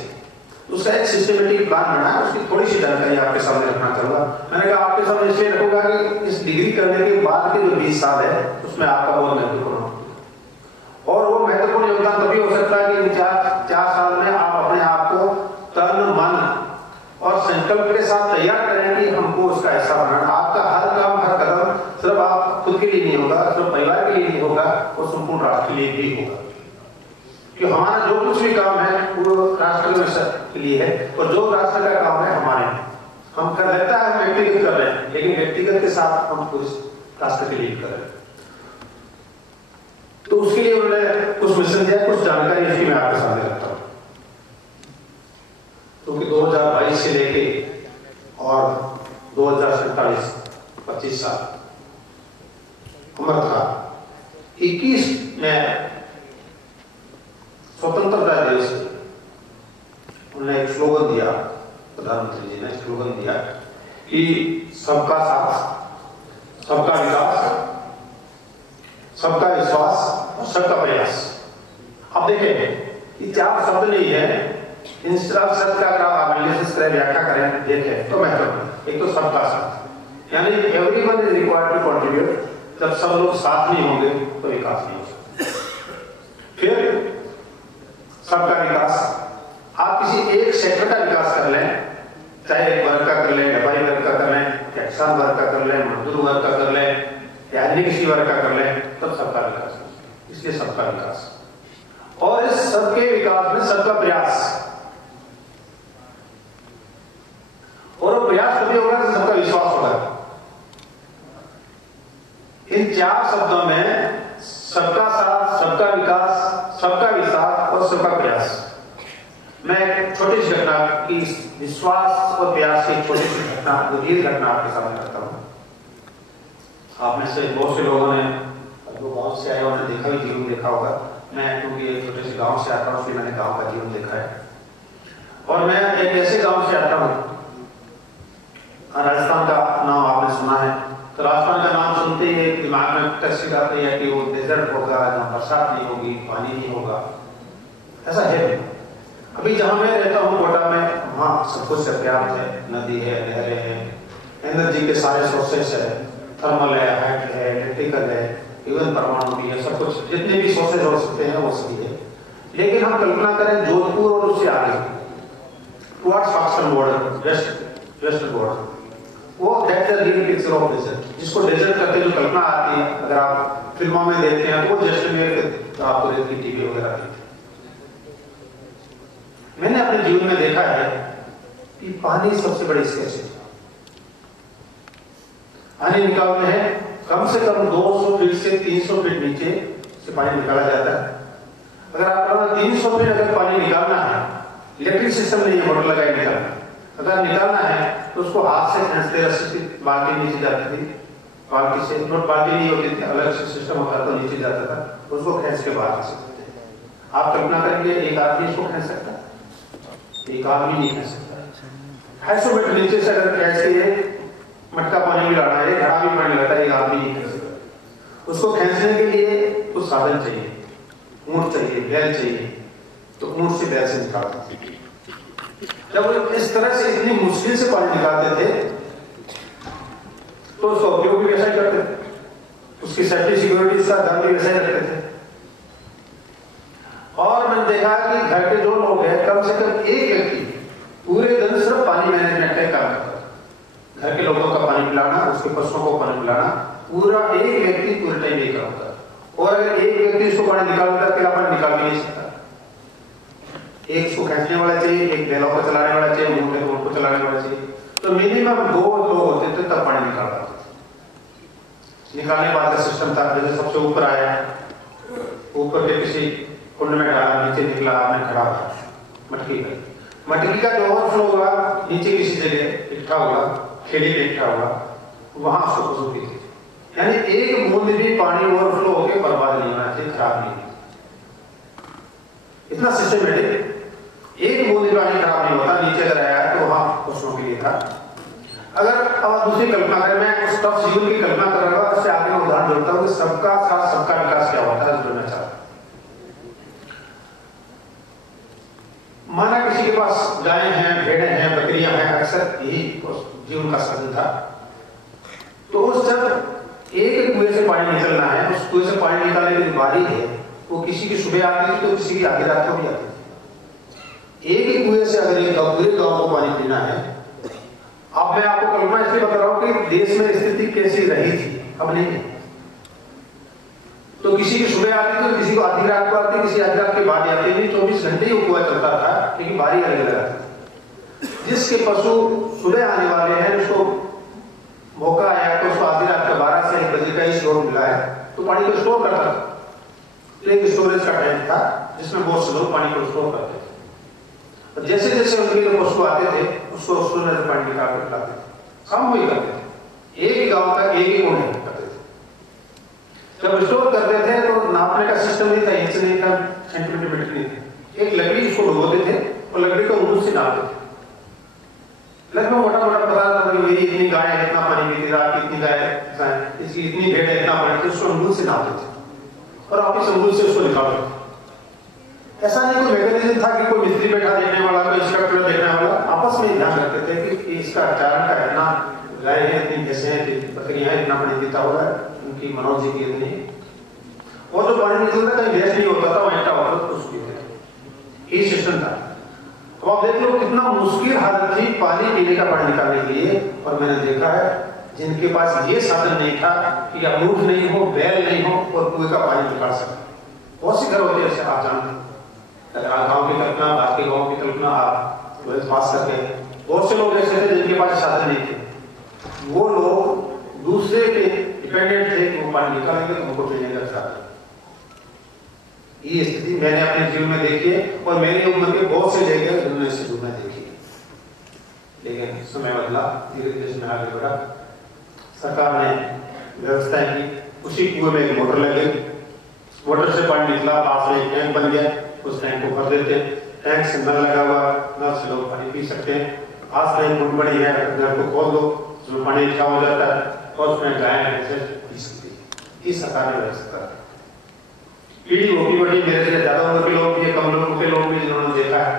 उसका एक सिस्टमेटिक प्लान बना है। उसकी थोड़ी सी जानकारी आपके सामने रखना चाहूंगा। मैंने कहा आपके सामने इसलिए रखूंगा कि इस डिग्री करने के बाद के जो 20 साल है उसमें आपका बहुत महत्वपूर्ण, और वो महत्वपूर्ण योगदान तभी हो सकता है कि 4 साल में आप अपने आप को तन मन और संकल्प के साथ तैयार करें कि हमको उसका ऐसा बनाना। आपका हर काम हर कदम सिर्फ आप खुद के लिए नहीं होगा, सिर्फ परिवार के लिए नहीं होगा, वो संपूर्ण राष्ट्र के लिए भी होगा। कि हमारा जो कुछ भी काम है वो राष्ट्र के लिए है, और जो राष्ट्र का काम है हमारे, हम कर लेता है हम व्यक्तिगत कर रहे हैं, लेकिन व्यक्तिगत के साथ हम पूरे राष्ट्र के लिए कर रहे हैं। तो उसके लिए उन्होंने कुछ मिशन दिया, कुछ जानकारी इसकी मैं आपके सामने रखता हूँ। क्योंकि 2022 से लेके और 2047 25 साल उम्र था। 21 में स्वतंत्रता दिवस उन्होंने एक स्लोगन दिया, प्रधानमंत्री जी ने स्लोगन दिया कि सबका साथ, सबका विकास, सबका विश्वास और सबका प्रयास। अब देखें ये 4 शब्द नहीं है, इन सब शब्द का अगर आप एनालिसिस करें, व्याख्या करें, देखें तो महत्वपूर्ण। एक तो सबका साथ, यानी everyone is required to contribute. जब सब लोग साथ नहीं होंगे तो विकास नहीं हो सकता। फिर सबका विकास, आप किसी एक सेक्टर का विकास कर लें, चाहे एक वर्ग का कर लें, व्यापारी वर्ग का कर लें, किसान वर्ग का कर लें, मजदूर वर्ग का कर लें, या अन्य किसी वर्ग का कर लें, तब सबका विकास। इसलिए सबका विकास, और इस सबके विकास में सबका प्रयास, और वो प्रयास तभी होगा तो सबका विश्वास होगा। इन 4 शब्दों में सबका साथ, सबका विकास, सबका विश्वास और सबका प्रयास। मैं एक छोटी सी घटना की, विश्वास और प्रयास की छोटी सी घटना, गंभीर घटना आपके सामने रखता हूँ। आप में से बहुत से लोगों ने जो गांव से आए उन्होंने देखा भी, जीवन देखा होगा। मैं क्योंकि एक छोटे से गांव से आता हूँ, इसलिए मैंने गांव का जीवन देखा है। और मैं एक ऐसे गांव से आता हूँ, राजस्थान का नाम आपने सुना है, तो राजस्थान का नाम सुनते ही दिमाग में तस्वीर आती है कि वो डेजर्ट होगा, जहाँ बरसात नहीं होगी, पानी नहीं होगा। ऐसा है। अभी जहाँ मैं रहता हूँ कोटा में, वहाँ सब कुछ पर्याप्त है, नदी है, नहरें हैं, एनर्जी के सारे सोर्सेस है, थर्मल है, हाइट है, इलेक्ट्रिकल है, इवन परमाणु भी है, सब कुछ जितने भी सोर्सेज हो सकते हैं वो सभी है। लेकिन हम कल्पना करें जोधपुर और उससे आगे towards Pakistan border, west border, वो that is real picture of desert. जिसको डेजर्ट करके जो कल्पना आती है, अगर आप फिल्मों में देखते हैं तो वो जैसलमेर आपको देखती टीवी वगैरह देखते। मैंने अपने जीवन में देखा है कि पानी सबसे बड़ी स्केर्सिटी। पानी निकालने हैं कम से कम 200 फीट से 300 फीट नीचे से पानी निकाला जाता है। अगर आप 300 फीट अगर पानी निकालना है, इलेक्ट्रिक सिस्टम नहीं है, मोटर लगाए निकालना, अगर निकालना है तो उसको हाथ से खींचते, रस्सी से बाल्टी नीचे जाती थी, बाल्टी से, नोट बाल्टी नहीं होती थी, अलग से सिस्टम होता था, नीचे जाता था, उसको खींच के बाहर आ सकते थे। आप कल्पना करेंगे एक आदमी इसको खींच सकता है? एक आदमी नहीं खींच सकता। 250 मीटर नीचे से अगर खींच के मटका पानी भी लाना है, घड़ा भी पानी लगता है, एक आदमी नहीं खींच सकता। उसको खींचने के लिए कुछ साधन चाहिए, ऊंट चाहिए, बैल चाहिए, तो ऊंट से बैल से निकालता। जब इस तरह से इतनी मुश्किल से पानी निकालते थे तो उसका उपयोग भी वैसा ही करते थे, उसकी सेफ्टी सिक्योरिटी का ध्यान भी वैसा ही रखते थे। और मैंने देखा कि घर के जो लोग हैं, कम से कम एक व्यक्ति पूरे दिन सिर्फ पानी मैनेजमेंट का काम करता है। घर के लोगों का पानी पिलाना, उसके पशुओं को पानी पिलाना, पूरा एक व्यक्ति पूरे टाइम ये काम होता है। और अगर एक व्यक्ति इसको पानी निकालता है, अकेला पानी निकाल भी नहीं सकता। एक इसको खींचने वाला चाहिए, एक बैलों को चलाने वाला चाहिए, ऊँट को चलाने वाला चाहिए। तो मिनिमम 2 लोग होते थे तब पानी निकाल पाते थे। निकालने के बाद का सिस्टम था, जैसे सबसे ऊपर आया, ऊपर के किसी कुंड में डाला, नीचे निकला, आपने खड़ा मटकी में, मटकी का जो ओवरफ्लो होगा नीचे किसी जगह इकट्ठा होगा, खेली में इकट्ठा होगा, वहां उसको खुशबू की थी। यानी एक बूंद भी पानी ओवरफ्लो होकर बर्बाद नहीं होना चाहिए, खराब नहीं। इतना सिस्टमेटिक, एक बूंद भी पानी खराब नहीं होता। नीचे अगर आया है तो वहां खुशबू के लिए था। अगर अब दूसरी कल्पना करें, मैं उस टफ जीवन की कल्पना कर रहा हूं, उससे आगे मैं उदाहरण जोड़ता हूं कि सबका साथ सबका विकास क्या होता है, जोड़ना चाहता हूं। माना किसी के पास गायें हैं, भेड़ें हैं, बकरियां हैं, अक्सर यही जीवन का साधन था। तो उस जब एक कुएं से पानी निकलना है, उस कुएं से पानी निकालने की बारी है, वो किसी की सुबह आती थी तो किसी की आधी रात को भी आती थी। एक ही कुएं से अगर एक पूरे गांव को पानी पीना है, अब मैं आपको कल्पना इसलिए बता रहा हूं कि देश में स्थिति कैसी रही थी, अब नहीं है। तो किसी की सुबह आती थी, किसी को आधी रात को आती, किसी आधी रात के बाद आती थी। 24 घंटे ही कुआं चलता था, लेकिन बारी अलग अलग आती। जिसके पशु सुबह आने वाले हैं, उसको मौका आया तो उसको आधी रात का 12 से 1 बजे का ही स्टोर मिला है, तो पानी को स्टोर करता था। एक स्टोरेज का टैंक था जिसमें बहुत से लोग पानी को स्टोर करते थे। और जैसे जैसे उनके लिए पशु आते थे, उसको स्टोरेज में पानी निकाल के पिलाते थे। हम वही करते थे, एक ही गाँव का एक ही कोने करते थे। जब स्टोर करते थे तो नापने का सिस्टम नहीं था, इंच नहीं था, सेंटीमीटर मीटर नहीं था। एक लकड़ी उसको डुबोते थे और लकड़ी को उंगली से नापते थे। लगभग मोटा मोटा पता था कि मेरी इतनी गाय है, इतना पानी पीती, रात की इतनी गाय है, इसकी इतनी भेड़ है, इतना पानी, तो उसको उंगली से नापते थे और वापिस उंगली से उसको निकालते थे। ऐसा नहीं कोई मैकेनिज्म था कि कोई मिस्त्री बैठा देखने वाला, कोई इंस्ट्रक्टर देखने वाला। आपस में ध्यान रखते थे कि इसका चारण का इतना गाय है, इतनी भैंसे हैं, बकरियां हैं, इतना पानी पीता होगा, उनकी मनोजी की इतनी। और जो पानी निकलता कहीं वेस्ट नहीं होता था, वहां इकट्ठा होता था, उसको पीते थे। ये सिस्टम था। अब आप देख लो कितना मुश्किल हालत थी पानी पीने का, पानी निकालने के लिए। और मैंने देखा है जिनके पास ये साधन नहीं था कि या ऊँट नहीं हो, बैल नहीं हो और कुएं का पानी निकाल सके। बहुत से घर होते हैं ऐसे, आप जानते, गाँव की कल्पना, बाहर के गाँव की कल्पना आप पास करके। बहुत से लोग ऐसे थे जिनके पास साधन नहीं थे, वो लोग दूसरे पे डिपेंडेंट थे कि वो पानी निकालेंगे तो उनको पीने का साधन। ये स्थिति मैंने अपने जीवन में देखी है और मेरी उम्र के बहुत से जगह जिन्होंने इस स्थिति में देखी है। लेकिन समय बदला, धीरे धीरे इसमें आगे बढ़ा। सरकार ने व्यवस्था की, उसी कुएं में एक मोटर लग गई, मोटर से पानी निकला, पास में एक टैंक बन गया, उस टैंक को भर देते, टैंक से नल लगा हुआ, नल से लोग पानी पी सकते हैं। पास में एक गुट बड़ी है, नल को खोल दो, उसमें पानी इकट्ठा हो जाता है और उसमें गाय भैंसे पी सकती है। इस सरकार ने व्यवस्था की। पीढ़ी होगी बड़ी, मेरे से ज्यादा उम्र के लोग भी, कम उम्र के लोग भी जिन्होंने देखा है,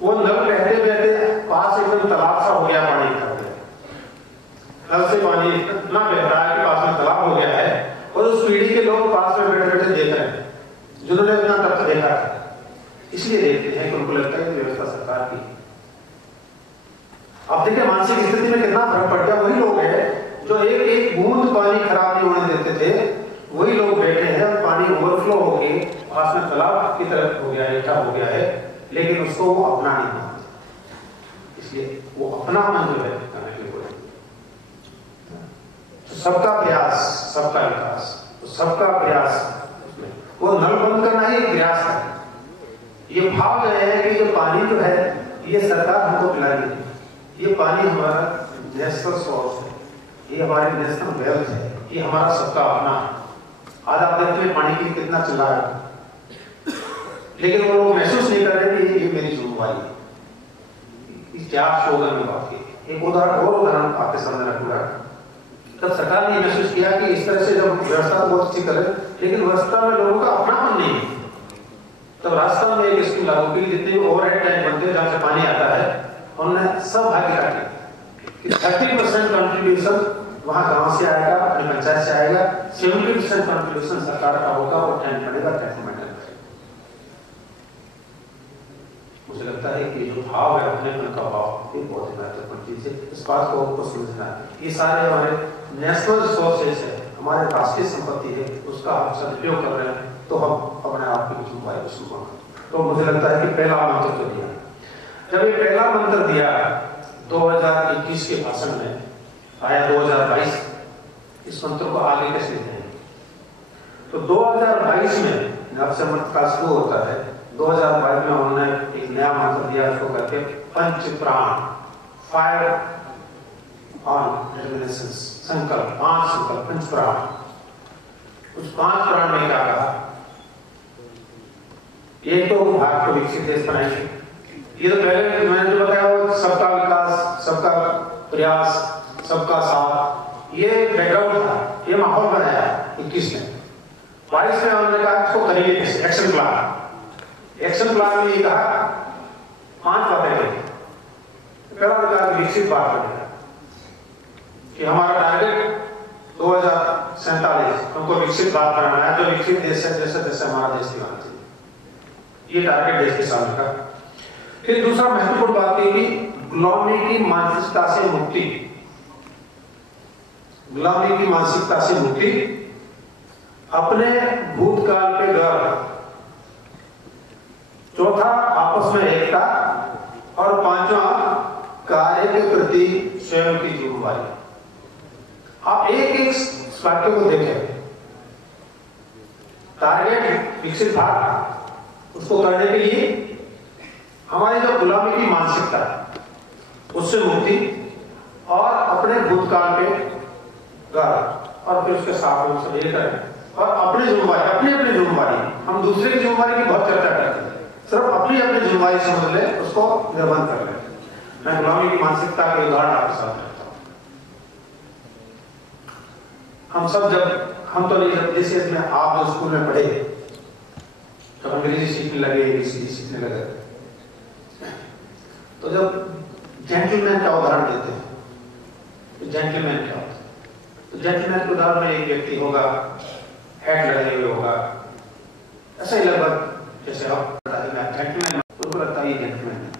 वो नल बहते बहते पास एकदम तालाब सा हो गया, पानी इकट्ठा हो गया। नल से पानी इतना बह रहा है कि पास में तालाब हो गया है और उस पीढ़ी के लोग पास में बैठे बैठे देख रहे हैं, जिन्होंने इतना तथ्य देखा है। इसलिए देखते हैं कि उनको लगता है कि व्यवस्था सरकार की। आप देखिए मानसिक स्थिति में कितना फर्क पड़ गया। वही लोग हैं जो एक एक बूंद पानी खराब नहीं होने देते थे, वही लोग बैठे हैं, पानी ओवरफ्लो होके पास में तालाब की तरफ हो गया है, इकट्ठा हो गया है, लेकिन उसको वो अपना नहीं मानते। इसलिए वो अपना मन जो है करने के लिए सबका प्रयास, सबका विकास, तो सबका प्रयास, वो नल बंद करना ही एक प्रयास है। ये भाव है कि जो पानी जो है ये सरकार हमको पिला रही है, ये पानी हमारा नेशनल सोर्स है, ये हमारी नेशनल वेल्थ है, ये हमारा सबका अपना है। आज आप देखते हैं पानी के लिए कितना चिल्ला रहा है, लेकिन वो लोग महसूस नहीं कर रहे कि ये मेरी जिम्मेवारी है। इस 4 स्लोगन में बात की। एक उदाहरण आपके सामने रखूंगा। तब सरकार ने महसूस किया कि इस तरह से जब व्यवस्था तो बहुत अच्छी करे, लेकिन व्यवस्था में लोगों का अपनापन नहीं है। तब राजस्थान में एक स्कीम लागू की, जितने भी ओवरहेड टैंक बनते हैं जहां से पानी आता है, उन्होंने सब भागीदारी की। 30% कंट्रीब्यूशन वहां गांव से आएगा, अपनी पंचायत से आएगा, 70% कंट्रीब्यूशन सरकार का होगा और टैंक बनेगा, टैंक मेंटेन करेगा। मुझे लगता है कि जो भाव है अपने मन का भाव, ये बहुत ही महत्वपूर्ण चीज है। इस बात को आपको समझना है। ये सारे हमारे नेशनल रिसोर्सेज है, हमारे राष्ट्रीय संपत्ति है, उसका हम सदुपयोग कर रहे हैं तो हम अपने आप की जिम्मेदारी को संभालें। तो मुझे लगता है कि पहला मंत्र तो दिया, जब ये पहला मंत्र दिया 2021 के भाषण में आया 2022, इस मंत्र को आगे कैसे दें? तो 2022 में जब से मंत्र का शुरू होता है, 2022 में उन्होंने एक नया मंत्र दिया, उसको कहते हैं पंच प्राण, 5 डिटरमिनेशंस, संकल्प, 5 संकल्प, पंच प्राण। उस 5 प्राण में क्या कहा? एक तो भारत को विकसित देश बनाएंगे। ये तो पहले मैंने जो बताया वो सबका विकास, सबका प्रयास, सबका साथ, ये बैकग्राउंड था, ये माहौल बनाया 21 में। 22 में उन्होंने कहा इसको करेंगे कैसे, एक्शन प्लान। एक्शन प्लान में ये कहा 5 बातें करेंगे। पहला विकास विकसित भारत बनेगा कि हमारा टारगेट 2047 हमको विकसित भारत बनाना है, जो विकसित देश है, जैसे हमारा देश दिखाना चाहिए। ये टारगेट देश के सामने का। फिर दूसरा महत्वपूर्ण बात ये कि गुलामी की मानसिकता से मुक्ति, गुलामी की मानसिकता से मुक्ति अपने भूतकाल पे गर्व, चौथा आपस में एकता, और पांचवा कार्य के प्रति स्वयं की जिम्मेदारी। आप एक एक वाक्य को देखें। टारगेट विकसित भारत, उसको करने के लिए हमारी जो गुलामी की मानसिकता है उससे मुक्ति, और अपने भूतकाल पे गर्व, और फिर उसके साथ में सब ये करें, और अपनी जिम्मेदारी, अपनी अपनी जिम्मेदारी। हम दूसरे की जिम्मेदारी की बहुत चर्चा करते हैं, सिर्फ अपनी अपनी जिम्मेदारी समझ ले, उसको निर्बंध कर ले। मैं गुलामी की मानसिकता के उदाहरण आपके साथ रखता हूं। हम सब जब, हम तो नहीं, जब जिस एज में आप जो स्कूल में पढ़े, जब अंग्रेजी सीखने लगे, ABCD सीखने लगे, तो जब जेंटलमैन का उदाहरण देते हैं, तो जेंटलमैन क्या होता है? तो जेंटलमैन के उदाहरण में एक व्यक्ति होगा, हैट लगाए हुए होगा, ऐसा ही लगभग जैसे आप जेंटलमैन, उनको लगता है ये जेंटलमैन है।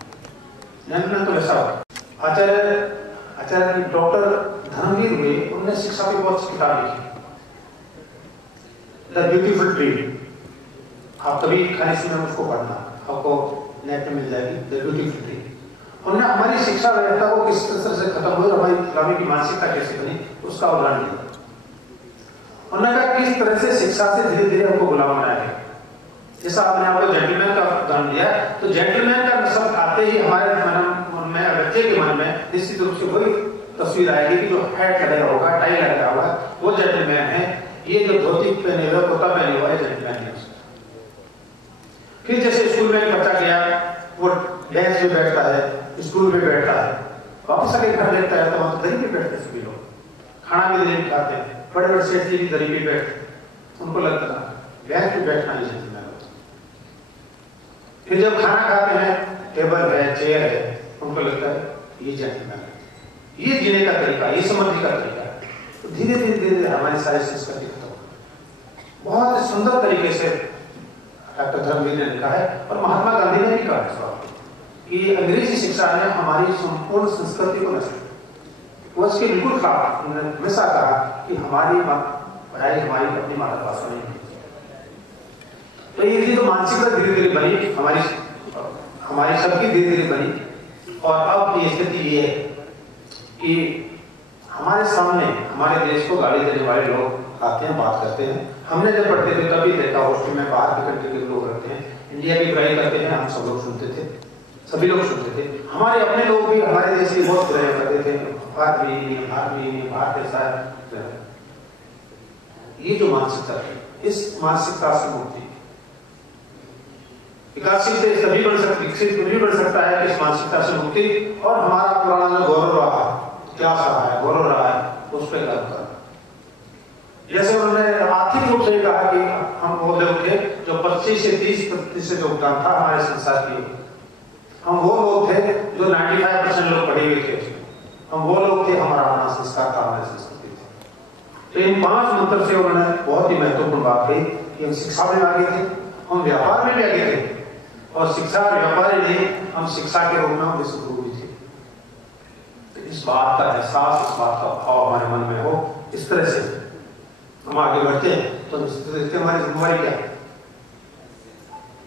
जेंटलमैन तो ऐसा होगा। आचार्य डॉक्टर धर्मवीर हुए, उन्होंने शिक्षा की बहुत सी किताब लिखी, द ब्यूटीफुल ट्री। आप कभी खाली समय में उसको पढ़ना, आपको नेट में मिल जाएगी, द ब्यूटीफुल ट्री। उन्होंने हमारी शिक्षा व्यवस्था को किस तरह से खत्म हुई, हमारी गुलामी की मानसिकता कैसे बनी, उसका उदाहरण दिया। उन्होंने कहा किस तरह से शिक्षा से धीरे धीरे हमको गुलाम बनाया गया। जैसा आपने आपको जेंटलमैन का उदाहरण दिया, तो जेंटलमैन का शब्द आते ही हमारे मन में, बच्चे के मन में निश्चित रूप से वही तस्वीर आएगी कि जो हैट लगाया होगा, टाई लगाया होगा, वो जेंटलमैन है। ये जो धोती पहने हुए, कुर्ता पहने हुआ है, जेंटलमैन है। फिर जैसे स्कूल में एक बच्चा गया, वो बेंच पे बैठता है, स्कूल में बैठता है, वापस आके घर लेता है, तो वहां दरी पे बैठते सभी लोग, खाना भी दरी पे खाते हैं, बड़े बड़े सेठ जी भी दरी पे बैठते, उनको लगता है बेंच पे बैठना ही जेंटलमैन। फिर जब खाना खाते हैं, टेबल है, चेयर है, उनको लगता है ये जेंटलमैन है, ये जीने का तरीका, ये समझने का तरीका है। तो धीरे धीरे धीरे हमारी सारी संस्कृति खत्म हो। बहुत सुंदर तरीके से डॉक्टर धर्मवीर ने लिखा है, और महात्मा गांधी ने भी कहा है कि अंग्रेजी शिक्षा ने हमारी संपूर्ण संस्कृति को नष्ट किया। वो उसके बिल्कुल खिलाफ, उन्होंने हमेशा कहा कि हमारी पढ़ाई हमारी अपनी मातृभाषा में। तो ये जो मानसिकता धीरे धीरे बनी, हमारी सबकी धीरे धीरे बनी, और अब ये स्थिति ये है कि हमारे सामने हमारे देश को गाली देने वाले लोग आते हैं, बात करते हैं। हमने जब पढ़ते थे तभी देखा, हॉस्टल में बाहर के कंट्री के लोग रहते हैं, इंडिया की बुराई करते हैं, हम सब लोग सुनते थे, सभी लोग सुनते थे। हमारे अपने लोग भी हमारे देश की बहुत बुराई करते थे, भारत भी नहीं, भारत भी नहीं, भारत ऐसा है। ये जो मानसिकता है, इस मानसिकता से मुक्ति, विकासशील देश तभी बन सकता, विकसित तभी बन सकता है कि इस मानसिकता से मुक्ति, और हमारा पुराना जो गौरव रहा, इतिहास रहा है, गौरव रहा है, उस पर गर्व करना। जैसे उन्होंने आर्थिक रूप से कहा कि हम वो लोग थे जो 25 से 30% योगदान था हमारे संसार की, हम वो लोग थे जो 95% लोग पढ़े हुए थे, हम वो लोग थे, हमारा अपना संस्कार था, हमारी संस्कृति थी। तो इन 5 मंत्र से उन्होंने बहुत ही महत्वपूर्ण बात कही कि हम शिक्षा में आगे थे, हम व्यापार में भी आगे थे, और शिक्षा व्यापारी नहीं, हम शिक्षा के रूप में हम विश्व गुरु भी थे। तो इस बात का एहसास, इस बात का भाव हमारे मन में हो, इस तरह से हम आगे बढ़ते हैं। तो हमारी जिम्मेवारी क्या है?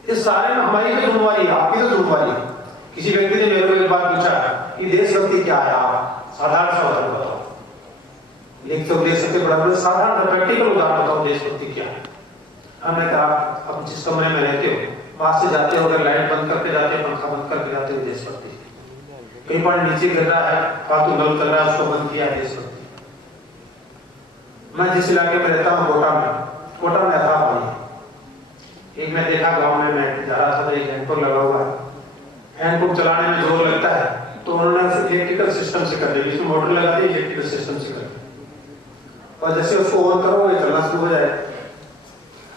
इस सारे में हमारी भी जिम्मेवारी है, आपकी तो जिम्मेवारी है। किसी व्यक्ति ने मेरे को एक बात पूछा कि देशभक्ति क्या है, आप साधारण सा उदाहरण बताओ। एक तो देशभक्ति बड़ा साधारण प्रैक्टिकल उदाहरण बताओ, देशभक्ति क्या है। हमने कहा अब जिस कमरे में रहते हो, वहां से जाते हो, अगर लाइट बंद करके जाते हो, पंखा बंद करके जाते हो, देशभक्ति। कहीं पानी नीचे गिर रहा है, फालतू नल चल रहा है, उसको बंद किया, देशभक्ति। मैं जिस इलाके में रहता हूँ, कोटा में था पानी। एक मैं देखा गांव में, मैं जा रहा था तो एक हैंडपंप लगा हुआ है, हैंडपंप चलाने में जोर लगता है, तो उन्होंने इलेक्ट्रिकल सिस्टम से कर दिया, इसमें मोटर लगा दी, इलेक्ट्रिकल सिस्टम से कर दिया, और जैसे उसको ऑन करो वो चलना शुरू हो जाए।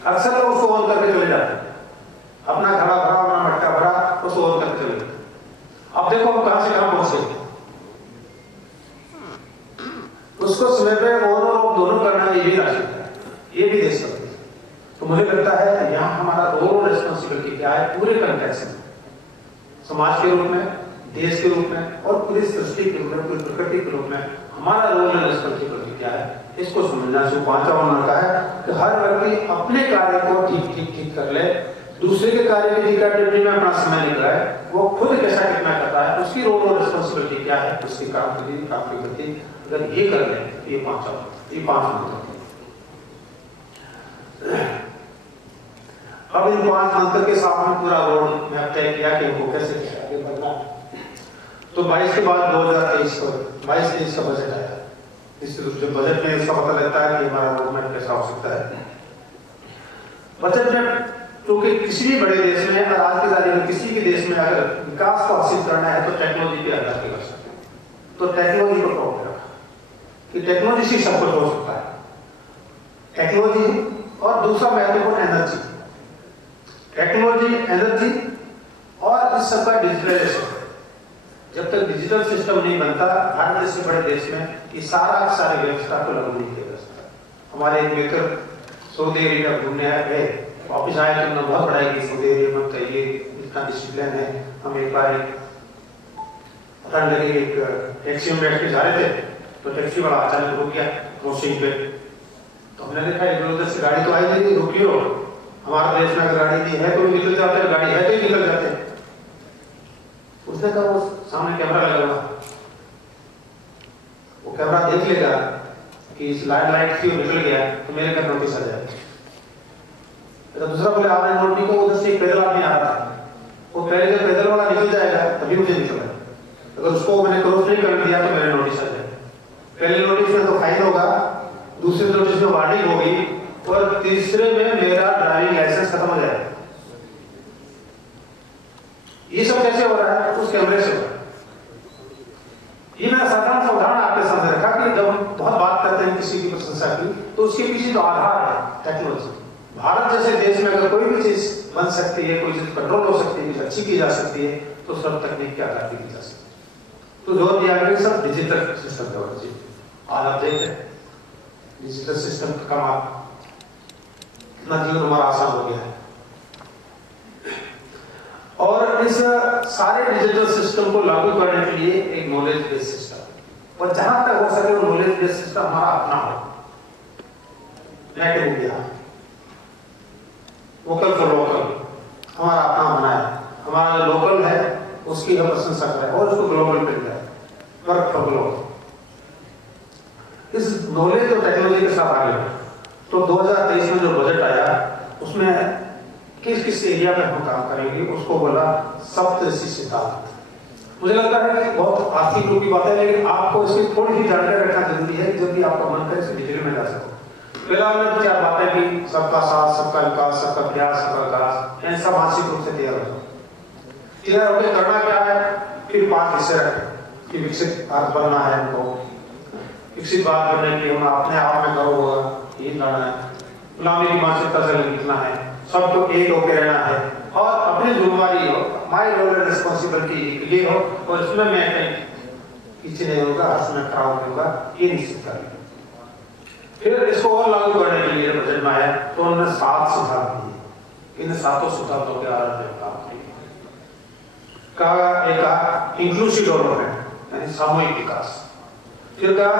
अक्सर लोग उसको ऑन करके चले जाते हैं, अपना घड़ा भरा, अपना मटका भरा, उसको ऑन करके चले जाते। अब देखो हम कहां से कहां पहुंचे। उसको समय पे ऑन और ऑफ दोनों करना, ये भी राशि है, ये भी देश सकते। तो मुझे लगता है यहाँ हमारा रोल रेस्पॉन्सिबिलिटी क्या है, पूरे कंटेक्स्ट में, समाज के रूप में, देश के रूप में, और पूरी सृष्टि के रूप में, पूरी प्रकृति के रूप में हमारा रोल रेस्पॉन्सिबिलिटी क्या है, इसको समझना चाहिए। 5वां नंबर का है कि हर व्यक्ति अपने कार्य को ठीक कर ले, दूसरे के कार्य की एक्टिविटी में अपना समय निकाले, वो खुद कैसा कितना करता है, उसकी रोल और रिस्पॉन्सिबिलिटी क्या है, उसकी काम की गति, अगर ये कर ले ये 5 मंत्र। अब इन 5 मंत्र के साथ में पूरा रोड मैप तय किया कि इनको कैसे आगे बढ़ना। तो 22 के बाद 2023 का बजट आया। इस बजट में इसका पता लगता है कि हमारा रोड मैप कैसा हो सकता है। बजट में क्योंकि किसी भी बड़े देश में अगर आज की तारीख में किसी भी देश में अगर विकास को हासिल करना है तो टेक्नोलॉजी पे आधार कर सकते हैं। तो टेक्नोलॉजी को टॉप पे रखा कि टेक्नोलॉजी से सब कुछ हो सकता है। टेक्नोलॉजी और दूसरा महत्वपूर्ण एनर्जी, टेक्नोलॉजी, एनर्जी और इस सबका डिजिटलाइजेशन। जब तक डिजिटल सिस्टम नहीं बनता भारत जैसे बड़े देश में ये सारी व्यवस्था को लागू नहीं किया जा सकता। हमारे एक मित्र सऊदी अरेबिया घूमने गए, वापिस आए तो उन्होंने बहुत पढ़ाई की सऊदी अरेबिया में, तो ये इतना डिसिप्लिन है। हम एक बार एक टैक्सी में बैठ के जा रहे थे तो टैक्सी वाला अचानक रुक गया क्रॉसिंग पे। तो हमने देखा इधर उधर से गाड़ी तो आई नहीं, रुकियो, हमारे देश में अगर गाड़ी नहीं है तो निकल जाते हैं, गाड़ी है तो ही निकल जाते हैं। उसने कहा वो सामने कैमरा लगा हुआ, वो कैमरा देख लेगा कि इस लाइट थी वो निकल गया तो मेरे घर नोटिस आ जाएगा। तो दूसरा बोले आपने नोट नहीं, को उधर से एक पैदल आदमी आ रहा था, वो पहले जब पैदल वाला निकल जाएगा तभी मुझे निकलना, अगर उसको मैंने क्रॉस नहीं कर दिया तो मेरे नोटिस आ जाएगा। पहले नोटिस में तो फाइन होगा, दूसरे नोटिस में वार्निंग होगी और तीसरे में मेरा ड्राइविंग लाइसेंस खत्म हो जाएगा। ये सब कैसे हो रहा है? उस कैमरे से हो रहा है। ये मैं साधारण उदाहरण आपके सामने रखा कि जब हम बहुत बात करते हैं किसी की प्रशंसा की तो उसके पीछे जो आधार है टेक्नोलॉजी। भारत जैसे देश में अगर कोई भी चीज बन सकती है, कोई चीज कंट्रोल हो सकती है, अच्छी की जा सकती है, तो सब तकनीक के आधार पर की जा सकती है। तो जो भी आगे सब डिजिटल सिस्टम का होना चाहिए। आज आप देखते हैं डिजिटल सिस्टम का कमाल, कितना जीवन हमारा आसान हो गया है। और इस सारे डिजिटल सिस्टम को लागू करने के लिए एक नॉलेज बेस्ड सिस्टम, और जहां तक हो सके वो नॉलेज बेस्ड सिस्टम हमारा अपना हो। Make in India, vocal for local, हमारा अपना बनाए, हमारा लोकल है उसकी हम प्रशंसा करें और उसको ग्लोबल पे लाए, वर्क फॉर ग्लोबल। इस नॉलेज और टेक्नोलॉजी के साथ आगे तो 2023 में जो बजट आया उसमें किस किस एरिया में हम काम करेंगे उसको बोला सप्तऋषि सिद्धांत। मुझे लगता है कि बहुत आर्थिक रूप की बात है, लेकिन आपको इसकी थोड़ी सी जानकारी रखना जरूरी है जब भी आपका मन करे इसे डिटेल में जा सको। पहला हमने 4 बातें की, सबका साथ, सबका विकास, सबका प्रयास, सबका विकास, इन सब मानसिक रूप से तैयार हो। तैयार होकर करना क्या है, फिर 5 हिस्से रखें कि विकसित भारत बनना है, हमको विकसित भारत बनने के लिए हम अपने आप में करो होगा ये करना है, गुलामी की मानसिकता से निकलना है, सबको एक होकर रहना है और अपनी जिम्मेदारी हो, माई रोल एंड रिस्पॉन्सिबिलिटी ये हो और इसमें मैं कहीं पीछे नहीं होगा, हर समय खराब नहीं होगा, ये निश्चित करेंगे। फिर इसको और लागू करने के लिए बजट में आया तो उन्होंने 7 सुधार दिए। इन 7 सुधारों के आधार पर काम का एक इंक्लूसिव डेवलपमेंट यानी सामूहिक विकास, फिर का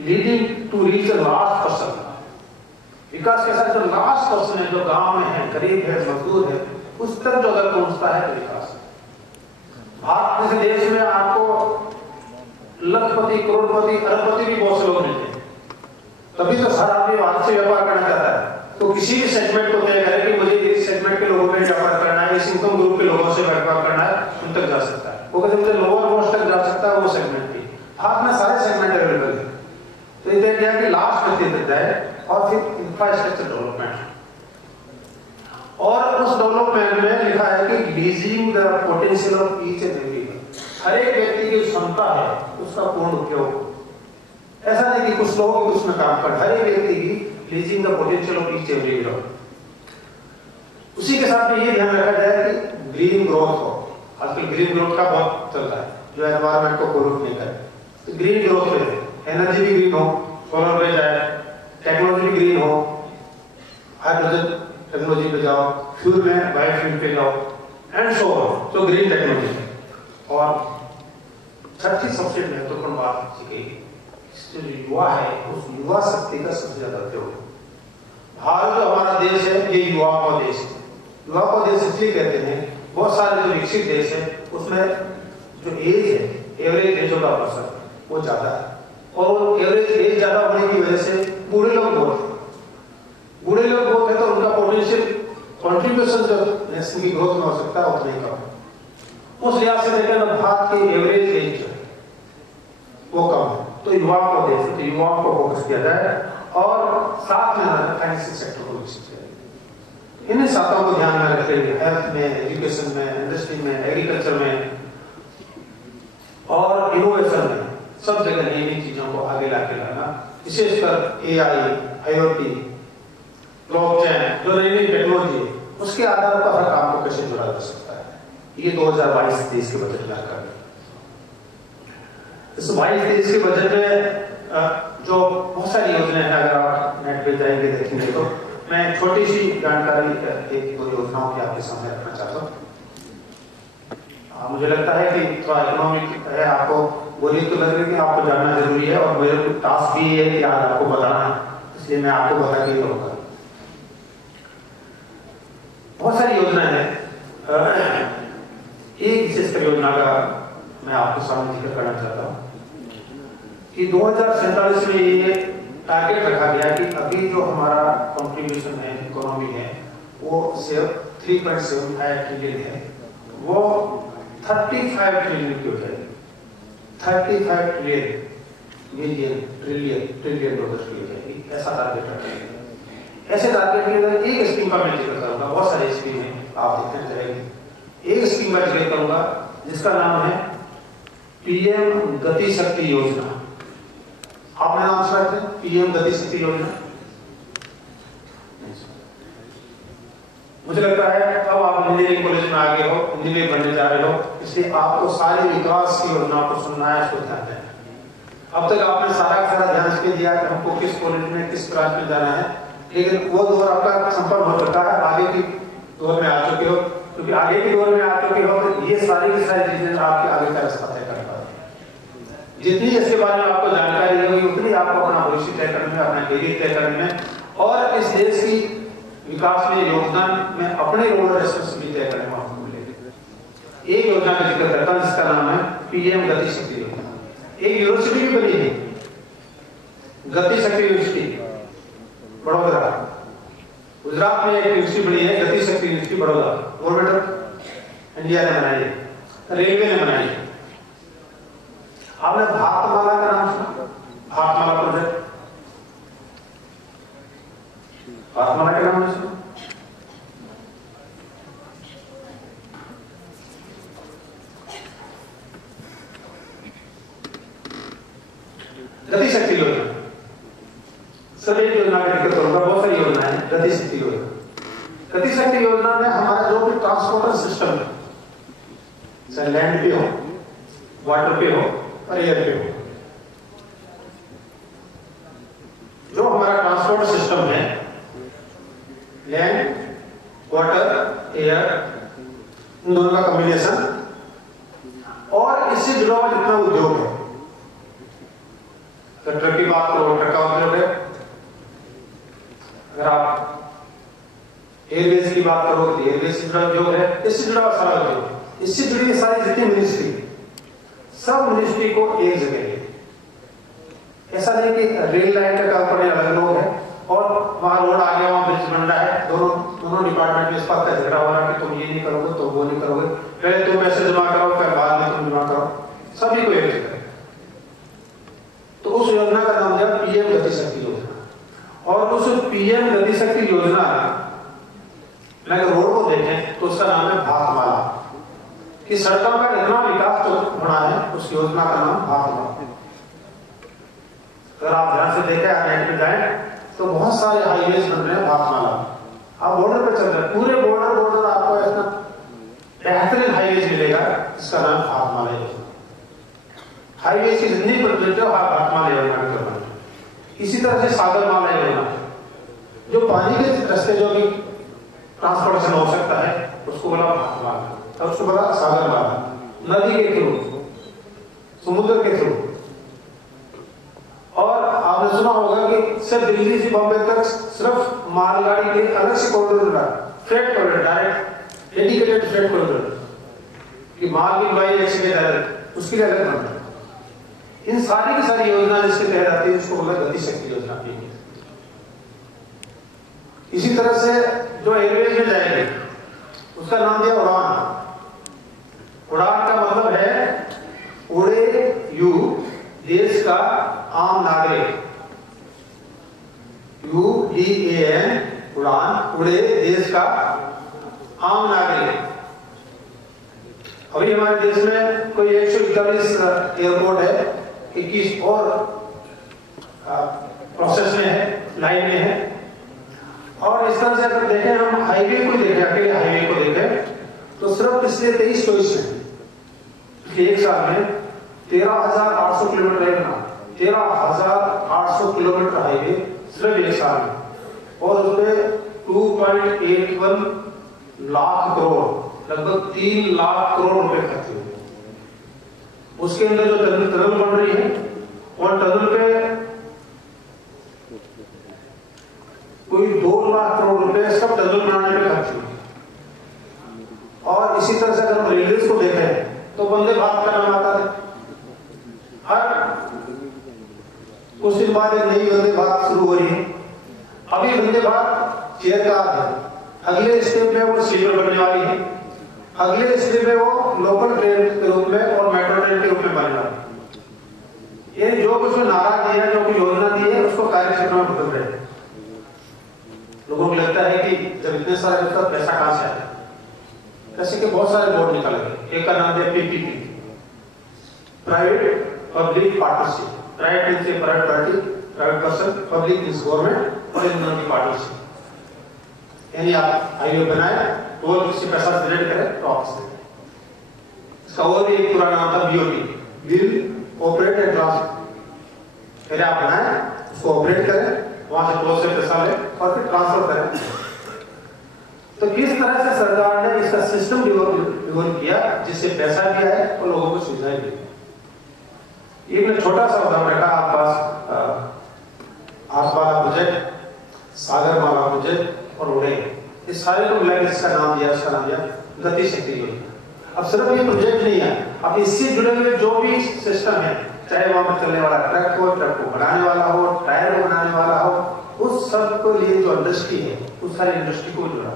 leading to reach the last person, विकास कैसा जो लास्ट पर्सन है, जो गांव में है, गरीब है, मजदूर है, उस तक जो अगर पहुंचता है तो विकास। भारत जैसे देश में आपको लखपति, करोड़पति, अरबपति भी बहुत से लोग मिलते हैं, तभी तो हर आदमी वहां से व्यापार करना चाहता है। तो किसी भी सेगमेंट को तय करें कि मुझे इस सेगमेंट के लोगों में व्यापार करना है, इस इनकम ग्रुप के लोगों से व्यापार करना है, उन तक जा सकता है। वो कहते हैं लोअर मोस्ट तक जा सकता है वो सेगमेंट भी। भारत में सारे सेगमेंट अवेलेबल है। तो ये देखिए कि लास्ट प्रतिनिधित्व है और फिर इंफ्रास्ट्रक्चर डेवलपमेंट, और उस डेवलपमेंट में लिखा है कि leasing the potential of each and every, हर एक व्यक्ति की क्षमता है उसका पूर्ण उपयोग। ऐसा नहीं कि कुछ लोग उसमें काम कर, हर एक व्यक्ति की leasing the potential of each and every. उसी के साथ में ये ध्यान रखा जाए कि ग्रीन ग्रोथ हो। आजकल ग्रीन ग्रोथ का बहुत चल रहा है, जो एनवायरमेंट को पोल्यूट नहीं करे, तो ग्रीन ग्रोथ पे एनर्जी भी ग्रीन हो, सोलर पे जाए, टेक्नोलॉजी भी ग्रीन हो, हाइड्रोजन टेक्नोलॉजी पे जाओ, फ्यूल में बायोफ्यूल पे जाओ एंड सो ऑन। तो ग्रीन टेक्नोलॉजी और छठी सबसे महत्वपूर्ण बात की गई जो युवा है उस युवा शक्ति का सबसे ज्यादा उपयोग। भारत जो हमारा देश है ये युवाओं का देश है। युवा का देश इसलिए कहते हैं, बहुत सारे जो विकसित देश है उसमें जो एज है, average age of the person वो ज्यादा है, और एवरेज एज ज्यादा होने की वजह से बूढ़े लोग बहुत है तो उनका पोटेंशियल कंट्रीब्यूशन जो नेशन की ग्रोथ में हो सकता है उतना ही कम है। उस लिहाज से देखें तो भारत की एवरेज एज वो कम है, तो युवाओं को देख तो युवाओं को फोकस किया जाए और साथ में फाइनेंशियल सेक्टर को विकसित किया जाए। इन सातों को ध्यान में रखते हुए हेल्थ में, एजुकेशन में, इंडस्ट्री में, एग्रीकल्चर में और इनोवेशन में सब जगह नई नई चीजों को आगे लाके लाना, विशेषकर एआई, आईओटी, ब्लॉकचेन जो नई नई टेक्नोलॉजी है उसके आधार पर हर काम को कैसे जुड़ा जा सकता है, ये 2022-23 के बजट में कर इस 22-23 के बजट में जो बहुत सारी योजनाएं हैं, अगर आप नेट पे जाएंगे देखेंगे तो मैं छोटी सी जानकारी एक दो योजनाओं की आपके सामने रखना चाहता हूँ। मुझे लगता है कि थोड़ा इकोनॉमिक है, आपको बोली तो लग रही है कि आपको जानना जरूरी है और मेरे टास्क भी है कि आज आपको बताना है, इसलिए मैं आपको बता के रहूंगा। बहुत सारी योजनाएं हैं, एक विशेष योजना का मैं आपके सामने जिक्र करना चाहता हूँ कि 2047 में ये टारगेट रखा गया कि अभी जो हमारा कंट्रीब्यूशन है, इकोनॉमी है, वो सिर्फ 3.75 ट्रिलियन है, वो 35 ट्रिलियन की हो जाएगी। 35 ट्रिलियन डॉलर की हो जाएगी, ऐसा टारगेट रखा गया। ऐसे टारगेट के अंदर एक स्कीम का मैं जिक्र करूंगा, बहुत सारी स्कीम है आप देखते जाएगी। एक स्कीम मैं जिक्र करूंगा जिसका नाम है पीएम गति शक्ति योजना। आपने नाम सुना है पीएम गति शक्ति योजना? मुझे लगता है अब आप इंजीनियरिंग कॉलेज में आ गए हो, इंजीनियर बनने जा रहे हो, इसलिए आपको सारी विकास की योजनाओं को सुनना है, उसको ध्यान देना है। अब तक आपने सारा ध्यान इसलिए दिया कि हमको किस कॉलेज में किस ब्रांच में जाना है, लेकिन वो दौर आपका संपर्क हो चुका है, आगे की दौर में आ चुके हो, क्योंकि आगे के दौर में आ चुके हो तो ये सारी की सारी चीजें आपके आगे का रास्ता तय कर पाएंगे। जितनी इसके बारे में आपको जानकारी होगी उतनी आपको अपना भविष्य तय करने में, अपना करियर तय करने में और इस देश की विकास में, योगदान में अपने रोल रेस्पॉन्सिबिलिटी तय करने में आपको मिलेगी। एक योजना का जिक्र करता हूं जिसका नाम है पीएम गति शक्ति योजना। एक यूनिवर्सिटी भी बनी है, गति शक्ति यूनिवर्सिटी बड़ौदा, गुजरात में एक यूनिवर्सिटी बनी है, गति शक्ति university Baroda, government of India ने बनाई है, रेलवे ने बनाई है। आपने भारतमाला का नाम सुना? भारतमाला प्रोजेक्ट, भारतमाला का नाम नहीं सुना? गति शक्ति योजना, सभी योजना का जिक्र करूंगा, बहुत सारी योजना है। गति शक्ति योजना, गति शक्ति योजना में हमारा जो भी ट्रांसपोर्टर सिस्टम है, चाहे लैंड पे हो, वाटर पे हो और एयर पे हो, जो हमारा ट्रांसपोर्ट सिस्टम है, लैंड, वाटर, एयर, इन दोनों का कॉम्बिनेशन और इससे जुड़ा हुआ जितना उद्योग है, तो ट्रक की बात करो, ट्रक का उद्योग है। अगर आप एयरवेज की बात करो तो एयरवेज से जुड़ा उद्योग है, इससे जुड़ा हुआ सारा उद्योग, इससे जुड़ी सारी जितनी मिनिस्ट्री, सब मिनिस्ट्री को एक जगह है। ऐसा नहीं कि रेल लाइन का काम करने अलग लोग है और वहां रोड आ गया, वहां ब्रिज बन रहा है, दोनों डिपार्टमेंट में इस बात का झगड़ा हो रहा है कि तुम ये नहीं करोगे तो वो नहीं करोगे, पहले तुम ऐसे जमा करो फिर बाद में तुम जमा करो, सभी को एक जगह। तो उस योजना का नाम है पीएम गति शक्ति योजना। और उस पीएम गति शक्ति योजना में अगर रोड को देखें तो उसका नाम है भारतमाला, कि सड़कों का इतना विकास तो होना है, उस योजना का नाम भारतमाला। अगर आप ध्यान से देखें, नेट पे जाएं तो बहुत सारे हाईवेज बन रहे हैं भारतमाला। आप बॉर्डर पे चल रहे हैं, पूरे बॉर्डर आपको ऐसा बेहतरीन हाईवेज मिलेगा, इसका नाम भारतमाला योजना। हाईवे की जितनी प्रोजेक्ट है भारतमाला योजना के तहत। इसी तरह से सागरमाला योजना, जो पानी के रास्ते जो भी ट्रांसपोर्टेशन हो सकता है उसको बोला भारतमाला, और उसको बोला सागरमाला, नदी के थ्रू, समुद्र के थ्रू। सिर्फ दिल्ली से बॉम्बे तक सिर्फ मालगाड़ी के लिए अलग से कॉरिडोर बना, freight corridor, direct dedicated freight corridor कि माल की ढुलाई एक से डायरेक्ट, उसके लिए अलग बनता है। इन सारी की सारी योजना जिसके तहत आती है उसको बोला गति शक्ति योजना की। इसी तरह से जो एयरवेज में जाएगी उसका नाम दिया उड़ान। उड़ान का मतलब है उड़े यू देश का आम नागरिक, UDAN उड़ान, उड़े देश का आम नागरिक। अभी हमारे देश में कोई 141 एयरपोर्ट है, 21 और प्रोसेस में है, लाइन में है। और इस तरह से अगर देखें, हम हाईवे को देखें, अकेले हाईवे को देखें तो सिर्फ पिछले 23 चॉइस में एक साल में 13,800 किलोमीटर है ना, 13,800 किलोमीटर हाईवे सिर्फ एक साल में, और उसमें 2.81 लाख करोड़, लगभग 3 लाख करोड़ रुपए खर्च हुए। उसके अंदर जो टनल बन रही है और टनल पे कोई 2 लाख करोड़ रुपए सब टनल बनाने पे खर्च हुए। और इसी तरह से अगर हम रेलवे को देखें तो वंदे भारत का नाम आता है, हर कुछ दिन बाद एक नई वंदे भारत शुरू हो रही है। अभी वंदे भारत चेयर कार है, अगले स्टेप में वो स्लीपर बनने वाली है, अगले स्टेप में वो लोकल ट्रेन के रूप में और मेट्रो ट्रेन के रूप में बनने वाली है। ये जो कुछ नारा दिया है, जो कुछ योजना दी है, उसको कार्यक्षेत्र में बदल रहे हैं। लोगों को लगता है कि जब इतने सारे पैसा कहां से आया, जैसे कि बहुत सारे बोर्ड निकाले गए। एक का नाम है PPP, private public partnership, private means private party, private person, public means government, और इन दोनों की पार्टनरशिप। यानी आप हाईवे बनाए तो किसी पैसा जनरेट करें तो आपसे। इसका और भी एक पूरा नाम था BOT, bill operate and transfer. पहले आप बनाए, उसको ऑपरेट करें, वहां से टोल से पैसा ले और फिर ट्रांसफर करें। तो किस तरह से सरकार ने इसका सिस्टम डेवलप किया जिससे पैसा भी आए और लोगों को सुविधाएं भी। एक छोटा सा उदाहरण रखा आप पास, आसमाला प्रोजेक्ट, सागरमाला प्रोजेक्ट और उड़े, इस सारे को मिलाकर इसका नाम दिया, उसका नाम दिया गति शक्ति योजना। अब सिर्फ ये प्रोजेक्ट नहीं है, अब इससे जुड़े हुए जो भी सिस्टम है, चाहे वहां पर चलने वाला ट्रक हो, ट्रक को बनाने वाला हो, टायर को बनाने वाला हो, उस सब को लिए जो इंडस्ट्री है, उस सारी इंडस्ट्री को जुड़ा,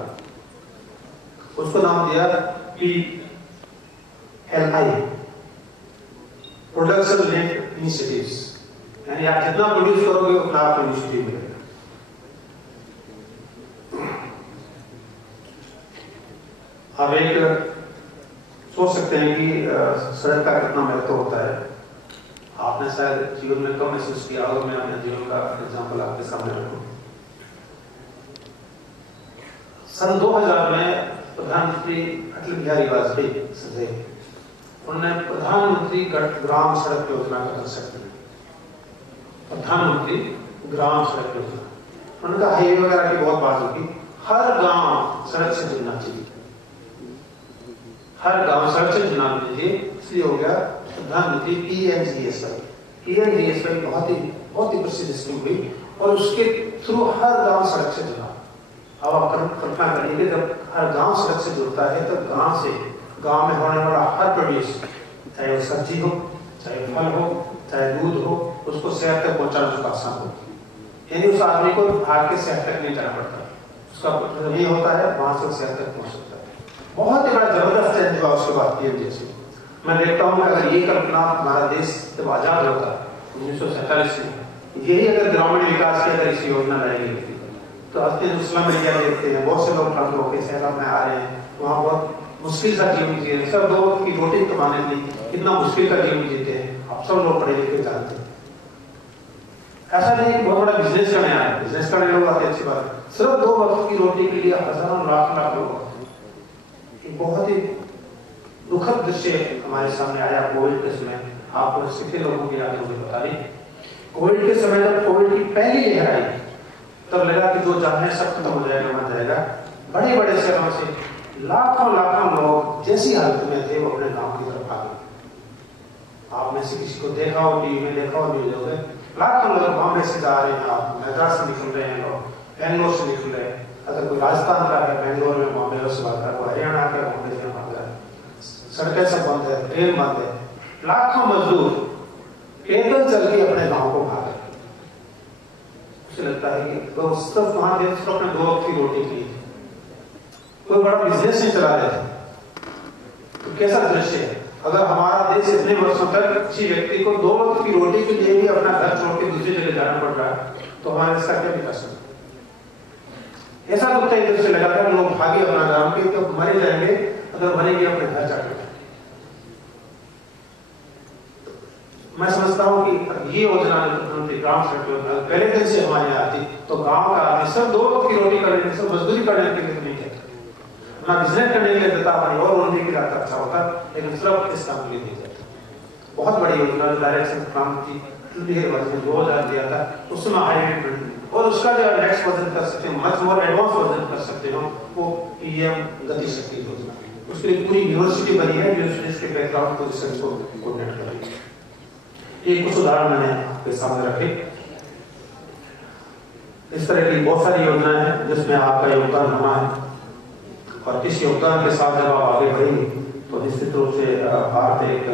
उसको नाम दिया PLI, प्रोडक्शन लिंक्ड इनिशिएटिव्स। यानी आप जितना प्रोड्यूस करोगे उतना आपको इनिशिएटिव मिलेगा। अब एक सोच सकते हैं कि सड़क का कितना महत्व होता है। आपने शायद जीवन में कम महसूस किया हो, मैं अपने जीवन का एग्जाम्पल आपके सामने रखूं। सन 2000 में प्रधानमंत्री अटल बिहारी वाजपेयी सजे, उन्होंने प्रधानमंत्री ग्राम सड़क योजना का कंसेप्ट लिया, प्रधानमंत्री ग्राम सड़क योजना। उन्होंने कहा हाईवे वगैरह की बहुत बात होगी, हर गांव सड़क से जुड़ना चाहिए, हर गांव सड़क से जुड़ना चाहिए। इसलिए हो गया प्रधानमंत्री PMGSY। PMGSY बहुत ही प्रसिद्ध स्कीम हुई और उसके थ्रू हर गांव सड़क से जुड़ा। अब आप कल्पना करिए कि जब हर गांव सड़क से जुड़ता है तो गांव में होने वाला हर प्रोड्यूस, चाहे वो सब्जी हो, चाहे फल हो, चाहे दूध हो, उसको शहर तक पहुंचाना उसका आसान हो। यानी उस आदमी को भाग के शहर तक नहीं जाना पड़ता, उसका ये होता है वहां से शहर तक पहुंच सकता है। बहुत ही बड़ा जबरदस्त चेंज हुआ उसके बाद PMGSY। मैं देखता हूँ अगर ये कल्पना हमारा देश जब आजाद होता 1947 में, यही अगर ग्रामीण विकास की अगर इस योजना लाई गई थी, तो आज के मुस्लिम एरिया देखते हैं, बहुत से लोग ट्रांसफर होकर शहरों में आ रहे हैं, वहाँ बहुत मुश्किल सा जीवन जी रहे हैं। सब लोग की रोटी कमाने के लिए कितना मुश्किल का जीवन जीते हैं, आप सब लोग पढ़े लिखे जानते हैं। ऐसा नहीं कि बहुत बड़ा बिजनेस करने आए, बिजनेस करने लोग आते, अच्छी बात है। सिर्फ 2 वक्त की रोटी के लिए हजारों लाख लोग आते हैं। बहुत ही दुखद दृश्य हमारे सामने आया कोविड के समय। आप सिखे लोगों की याद मुझे बता रही, कोविड के समय जब कोविड की पहली लहर आई तब लगा कि जो जाने सब खत्म हो जाएगा, मर जाएगा। बड़े बड़े शहरों से लाखों लोग जैसी हालत में थे वो अपने गांव की तरफ आ गए। आप में से किसी को देखा हो, टीवी में देखा हो, न्यूज़ में लाखों लोग बॉम्बे से जा रहे हैं, आप मैद्रास से निकल रहे हैं, लोग बेंगलोर से निकल रहे हैं। अगर कोई राजस्थान का है बेंगलोर में बॉम्बे से भाग रहा है, वो हरियाणा का बॉम्बे से भाग रहा है, सड़कें सब बंद है, ट्रेन बंद है, लाखों मजदूर पैदल चल के अपने गांव को भाग रहे हैं। मुझे लगता है कि वो सिर्फ वहां थे, सिर्फ अपने 2 वक्त की रोटी के लिए, कोई बड़ा बिजनेस नहीं चला रहे थे। तो कैसा दृश्य है? अगर हमारा देश इतने वर्षों तक किसी व्यक्ति को 2 वक्त की रोटी के लिए भी अपना घर छोड़ के दूसरी जगह जाना पड़ रहा है, तो हमारे देश का क्या विकास है? ऐसा लगता है इधर से लगा कर लोग भागे अपना गांव के, तो मरे जाएंगे, अगर मरेंगे अपने घर जाकर। मैं समझता हूँ कि ये योजना प्रधानमंत्री ग्राम सड़क योजना पहले दिन से हमारे यहाँ आती, तो गांव का आदमी सब 2 वक्त की रोटी करने, सब मजदूरी करने के लिए नहीं कहते, अपना बिजनेस करने के लिए देता, हमारी और उन्नति के लिए अच्छा होता, लेकिन सिर्फ इस काम के लिए नहीं देता। बहुत बड़ी योजना डायरेक्शन प्रधानमंत्री 2000 दिया था, उसमें हाईवे और उसका जो नेक्स्ट वर्जन कर सकते हो, मच मोर एडवांस वर्जन कर सकते हो, वो पीएम गति शक्ति योजना। उसके लिए पूरी यूनिवर्सिटी बनी है, यूनिवर्सिटी के बैकग्राउंड को रिसर्च को कोऑर्डिनेट कर रही है। ये कुछ उदाहरण मैंने आपके सामने रखे। इस तरह की बहुत सारी योजनाएं हैं जिसमें आपका योगदान होना है, और इस योगदान के साथ जब आप आगे बढ़ेंगे तो निश्चित रूप से भारत एक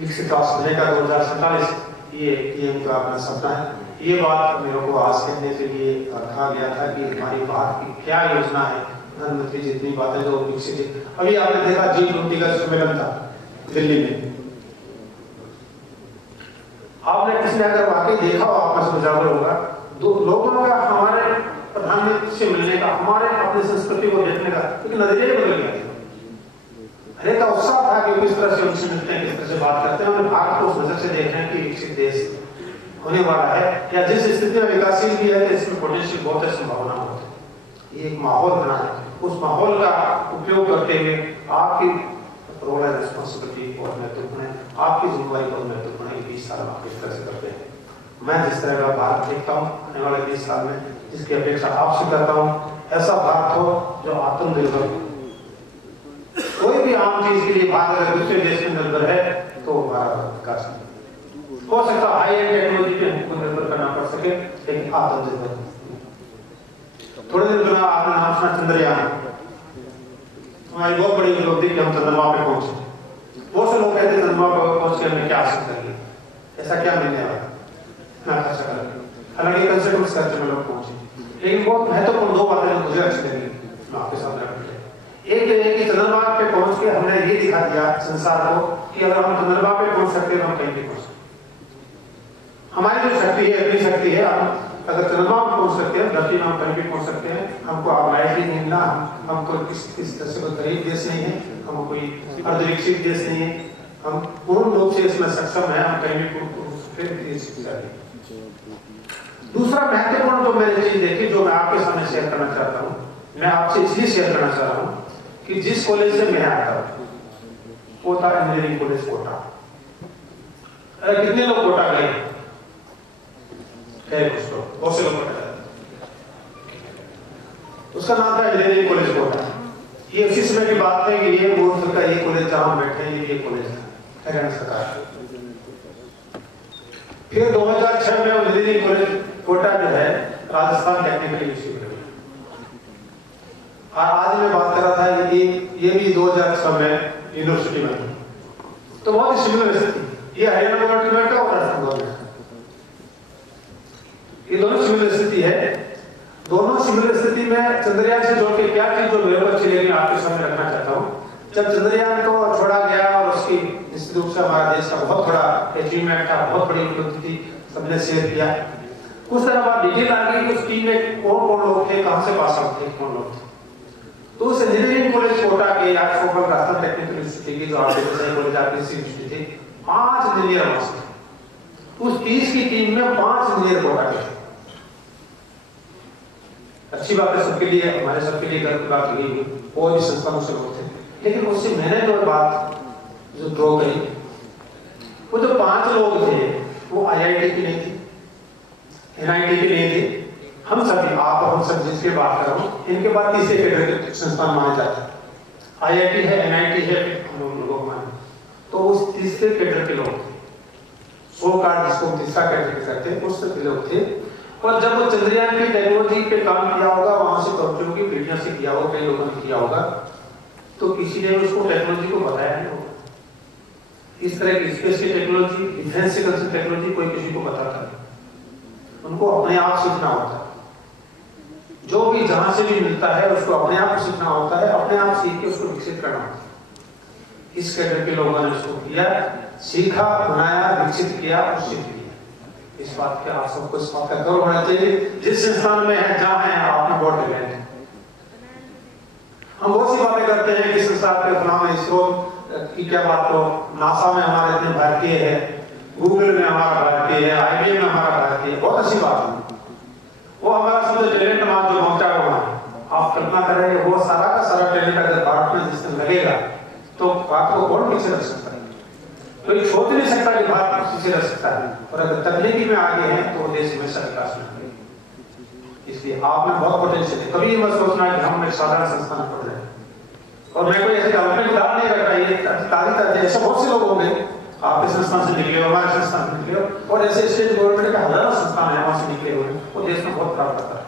विकसित राष्ट्र बनेगा 2047, ये पीएम का अपना सपना है। ये बात मेरे को आज कहने के लिए कहा गया था कि हमारी भारत की क्या योजना है, प्रधानमंत्री जितनी बातें जो विकसित है। अभी आपने देखा G20 का सम्मेलन था दिल्ली में, आपने किसी ने अगर वाकई देखा हो, आपका उजागर होगा, 2 लोगों का हमारे प्रधानमंत्री से मिलने का, हमारे अपनी संस्कृति को देखने का एक नजरिया बदल गया। हरे का उत्साह था कि किस तरह से उनसे मिलते हैं, किस तरह से बात करते हैं, हमें भारत को उस नजर से देख रहे हैं कि विकसित देश होने वाला है, या जिस स्थिति में विकासशील भी है इसमें पोटेंशियल बहुत है, संभावना बहुत है। ये एक माहौल बना है, उस माहौल का उपयोग करते हुए आपकी रोल है, रिस्पॉन्सिबिलिटी बहुत महत्वपूर्ण है, आपकी जिम्मेदारी बहुत महत्वपूर्ण है। 20 साल आप किस तरह से करते हैं। मैं जिस तरह का भारत देखता हूँ आने वाले 20 साल में, जिसकी अपेक्षा आपसे करता हूँ, ऐसा भारत हो जो आत्मनिर्भर हो। कोई भी आम चीज के लिए भारत अगर दूसरे देश में निर्भर है तो हमारा विकास हो सकता है, हाई एंड टेक्नोलॉजी पे हमको निर्भर करना पड़ सके, लेकिन आत्मनिर्भर। थोड़े दिन पहले आपने नाम सुना चंद्रयान, हमारी बहुत बड़ी उपलब्धि कि हम चंद्रमा पे पहुंचे। बहुत से लोग कहते हैं चंद्रमा पे पहुंच के हमें क्या हासिल करेंगे, ऐसा क्या मिलने वाला, ना खर्चा करेंगे। हालांकि कंसेप्ट खर्च में लोग पहुंचे, लेकिन बहुत महत्वपूर्ण 2 बातें मुझे अच्छी लगी, मैं आपके सामने रख दिया। एक तो ये कि चंद्रमा पे पहुंच के हमने ये दिखा दिया संसार को कि अगर हम चंद्रमा पे पहुंच सकते हैं तो हम कहीं भी पहुंच सकते हैं। हमारी जो शक्ति है, अपनी शक्ति है, हम अगर चंद्रमा पे पहुंच सकते हैं, धरती में हम कहीं भी पहुंच सकते हैं। हमको ऑर्गेनाइज नहीं मिलना, हम कोई किस तरह से कोई गरीब देश नहीं है, हम कोई अर्धविकसित देश नहीं है, हम पूर्ण रूप से इसमें सक्षम है, हम कहीं भी पहुंच सकते हैं। दूसरा महत्वपूर्ण जो मैंने चीज देखी, जो मैं आपके सामने शेयर करना चाहता हूँ, मैं आपसे इसलिए शेयर करना चाह रहा हूँ कि जिस कॉलेज से मैं आता हूँ वो था इंजीनियरिंग कॉलेज कोटा। कितने लोग कोटा गए? कुछ लोग, बहुत से लोग कोटा गए। उसका नाम था इंजीनियरिंग कॉलेज कोटा। ये उसी समय की बात है कि ये बोर्ड का ये कॉलेज जहां बैठे हैं, ये कॉलेज था हरियाणा सरकार। फिर 2006 में इंजीनियरिंग कॉलेज कोटा जो है राजस्थान टेक्निकल यूनिवर्सिटी। आज मैं बात कर रहा था कि ये भी 2006 में यूनिवर्सिटी बनी, तो बहुत ही सिमिलर स्थिति। ये हरियाणा गवर्नमेंट का और राजस्थान गवर्नमेंट का, ये दोनों सिमिलर स्थिति है। दोनों सिमिलर स्थिति में चंद्रयान से जोड़ के क्या चीज जो मेरे को अच्छी लगी आपके सामने रखना चाहता हूँ। जब चंद्रयान को छोड़ा गया और उसकी निश्चित रूप से हमारा देश का बहुत बड़ा अचीवमेंट था, बहुत बड़ी उपलब्धि थी, सबने शेयर किया। कुछ तरह बात डिटेल आ गई कि उस टीम में कौन कौन लोग थे, कहां से पास आउट थे, कौन लोग थे। तो उस इंजीनियरिंग कॉलेज कोटा के या राजस्थान टेक्निकल यूनिवर्सिटी की जो आर्टिफिशियल कॉलेज यूनिवर्सिटी थी, 5 इंजीनियर वहां से। उस 30 की टीम में 5 इंजीनियर कोटा के थे। अच्छी बात है सबके लिए, हमारे सबके लिए गर्व की बात यही, और भी संस्थानों से लोग थे। लेकिन उससे मैंने जो बात जो ड्रॉ करी, वो जो 5 लोग थे वो IIT की नहीं थी, NIT की नहीं थी। हम सभी, आप और हम सब जिसके बात कर रहा हूँ, इनके बाद तीसरे कैडर के संस्थान माने जाते हैं। IIT है, NIT है, हम लोग माने, तो उस तीसरे कैडर के लोग थे। 100 कार्ड जिसको तीसरा कैटेगरी कहते हैं उस तरह के लोग थे। और जब वो चंद्रयान की टेक्नोलॉजी पे काम किया होगा, वहां से कंप्यूटर की पीढ़ियों से किया होगा, कई लोगों ने किया होगा, तो किसी ने उसको टेक्नोलॉजी को बताया नहीं होगा। इस तरह की स्पेस की टेक्नोलॉजी, डिफेंस की टेक्नोलॉजी कोई किसी को बताता नहीं, उनको अपने आप सीखना होता है। जो भी जहां से भी मिलता है उसको अपने आप सीखना होता है, अपने आप सीख के उसको विकसित करना होता है। इस कैडर के लोगों ने उसको किया, सीखा, बनाया, विकसित किया और सीख लिया। इस बात के आप सबको इस बात का गर्व होना चाहिए, जिस संस्थान में है, जहां है, आपने बहुत टैलेंट है। हम बहुत सी बातें करते हैं कि संस्थान के नाम है, इसरो की क्या बात, तो नासा में हमारे इतने भारतीय है, गूगल में हमारा भारतीय है, IBM में हमारा भारतीय है, बहुत अच्छी बात है। वो हमारा सबसे टैलेंट वहां जो पहुंचा हुआ है, आप कल्पना करें वो सारा का सारा टैलेंट अगर भारत में जिस दिन लगेगा तो भारत को कौन पीछे रख सकता है? कोई सोच नहीं सकता कि भारत पीछे रह सकता है। और अगर तकनीकी में आगे हैं तो देश हमेशा विकास में आगे। इसलिए आप में बहुत पोटेंशियल है। कभी मत सोचना कि हम एक साधारण संस्थान पढ़ रहे हैं और मैं कोई ऐसे डेवलपमेंट उदाहरण नहीं रख रहा। ये तारीख ऐसे बहुत से लोग होंगे आपके संस्थान से निकले, हमारे संस्थान से निकले, और ऐसे स्टेट गवर्नमेंट के हजारों संस्थान है वहां से निकले हुए, वो देश में बहुत प्राप्त करता है।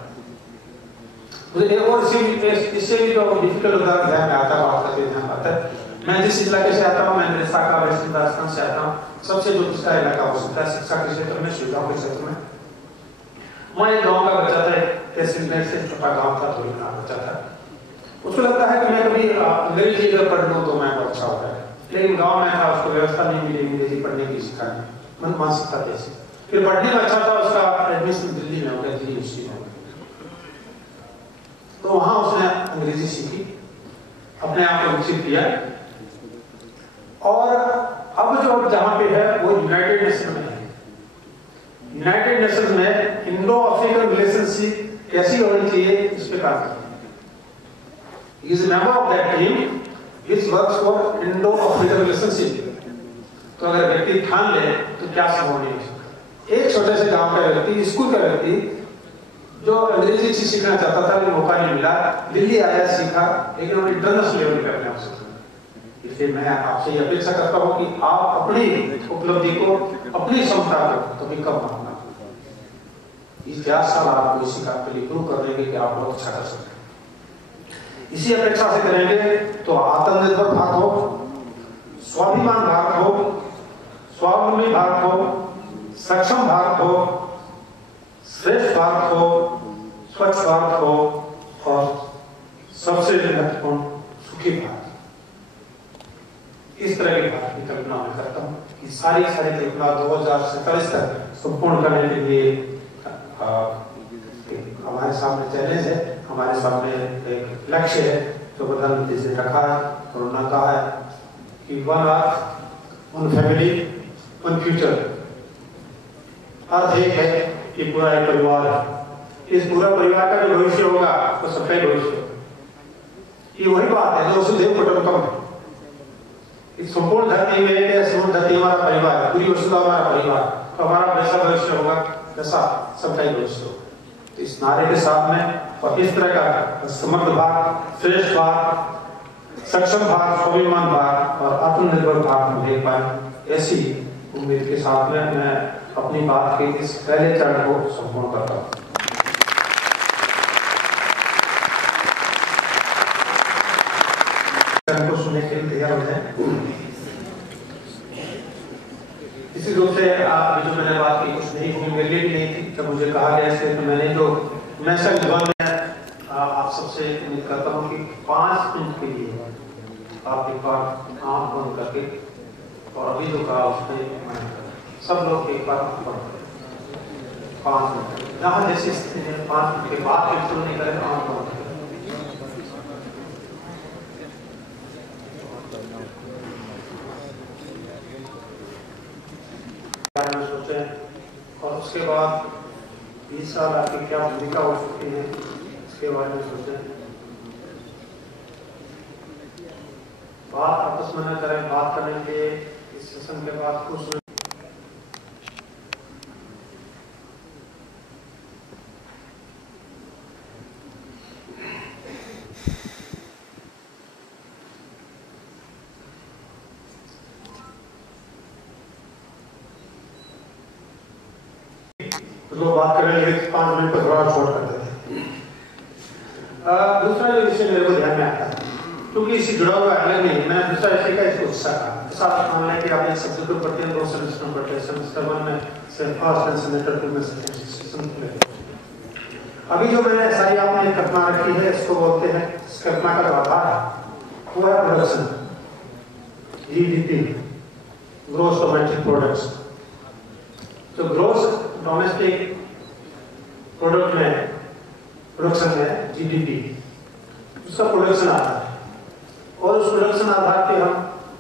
मुझे एक और इससे भी जो डिफिकल्ट उदाहरण ध्यान में आता है, बात करते ध्यान आता है। मैं जिस इलाके से आता हूँ, मैं मेरे शाखा वेस्टर्न राजस्थान से आता हूँ, सबसे जो पिछड़ा इलाका हो सकता है शिक्षा के क्षेत्र में, सुविधाओं के क्षेत्र में। वहाँ एक गाँव का बच्चा था, तहसील में से छोटा गाँव था, थोड़ी बड़ा बच्चा था। उसको लगता है कि मैं कभी अंग्रेजी अगर पढ़ लूँ तो मैं अच्छा होता है, लेकिन गाँव में था, उसको व्यवस्था नहीं मिली अंग्रेजी पढ़ने की, सिखाने मन मानसिकता कैसे। फिर पढ़ने में अच्छा था, उसका एडमिशन दिल्ली में हो गया, दिल्ली यूनिवर्सिटी में। तो वहाँ उसने अंग्रेजी सीखी, अपने आप को विकसित किया, और अब जो जहां पे है वो यूनाइटेड नेशन में है। यूनाइटेड नेशन में इंडो अफ्रीकन रिलेशनशिप कैसी होनी चाहिए इस पे काम करते हैं। Is member of that team which works for Indo African relationship. तो अगर व्यक्ति ठान ले तो क्या संभव नहीं हो सकता। एक छोटे से गांव का व्यक्ति, स्कूल का व्यक्ति जो अंग्रेजी सीखना चाहता था लेकिन मौका नहीं मिला, दिल्ली आया, सीखा, लेकिन वो इंटरनेशनल लेवल पे अपने आप से। इसलिए मैं आपसे ये अपेक्षा करता हूं कि आप अपनी उपलब्धि को, अपनी क्षमता को कभी कम मत मानिए। इस 4 साल आपको इसी काम के लिए प्रूव कर देंगे कि आप बहुत अच्छा कर सकते हैं। इसी अपेक्षा से करेंगे तो आत्मनिर्भर भारत हो, स्वाभिमान भारत हो, स्वावलंबी भारत हो, सक्षम भारत हो, श्रेष्ठ भारत हो, स्वच्छ भारत हो, और सबसे महत्वपूर्ण सुखी भारत। इस तरह के भारत की कल्पना मैं करता हूँ कि सारी कल्पना 2047 तक संपूर्ण करने के लिए हमारे सामने चैलेंज है, हमारे सामने एक लक्ष्य है जो प्रधानमंत्री जी ने रखा है और उन्होंने कहा है कि 1 अर्थ, 1 फैमिली, 1 फ्यूचर। अर्थ एक है कि पूरा एक परिवार है, इस पूरा परिवार का जो भविष्य होगा वो सबका भविष्य होगा। ये वही बात है जो वसुधैव कुटुंबकम है। इस संपूर्ण धरती में एक संपूर्ण धरती हमारा परिवार है, पूरी वसुधा हमारा परिवार, तो हमारा वैसा भविष्य होगा जैसा सबका ही भविष्य होगा। तो इस नारे के साथ में और इस तरह का समर्थ भारत, श्रेष्ठ भारत, सक्षम भारत, स्वाभिमान भारत और आत्मनिर्भर भारत में देख पाए, ऐसी उम्मीद के साथ में मैं अपनी बात के इस पहले चरण को संपूर्ण करता हूँ। को सुनने के लिए तैयार हो जाए। इसी रूप से जो मैंने बात की कुछ नहीं हुई, मेरे लिए भी नहीं थी। जब मुझे कहा गया इसलिए तो मैंने जो मैसेज में आप सबसे उम्मीद करता हूँ कि 5 मिनट के लिए आप एक बार आँख बंद करके, और अभी जो कहा उसमें सब लोग एक बार 5 मिनट जहाँ जैसे स्थिति है 5 मिनट के बाद फिर शुरू नहीं करें, आँख बंद करें। और उसके बाद 20 साल आपकी क्या भूमिका हो सकती है इसके बारे में सोचें। बात आपस में न करें, बात करने के इस सेशन के बाद खुश जो बात करने लगे 5 मिनट पर थोड़ा शॉर्ट कर देते हैं। दूसरा जो विषय मेरे को ध्यान में आता है, क्योंकि इससे जुड़ा हुआ अलग नहीं, मैंने दूसरा विषय का इसको हिस्सा कहा। जैसा आप मान लें कि आप एक सब्जेक्ट को पढ़ते हैं, 2 सेमेस्टर में पढ़ते हैं, सेमेस्टर 1 में फर्स्ट एंड सेमेस्टर 2 में सेमेस्टर। अभी जो मैंने सारी आपने कल्पना रखी है, इसको बोलते हैं, इस कल्पना का जो आधार है वो है production, GDP, gross domestic products. तो ग्रोस डोमेस्टिक प्रोडक्ट में प्रोडक्शन है जीडीपी, उसका प्रोडक्शन आधार है, और उस प्रोडक्शन आधार पे हम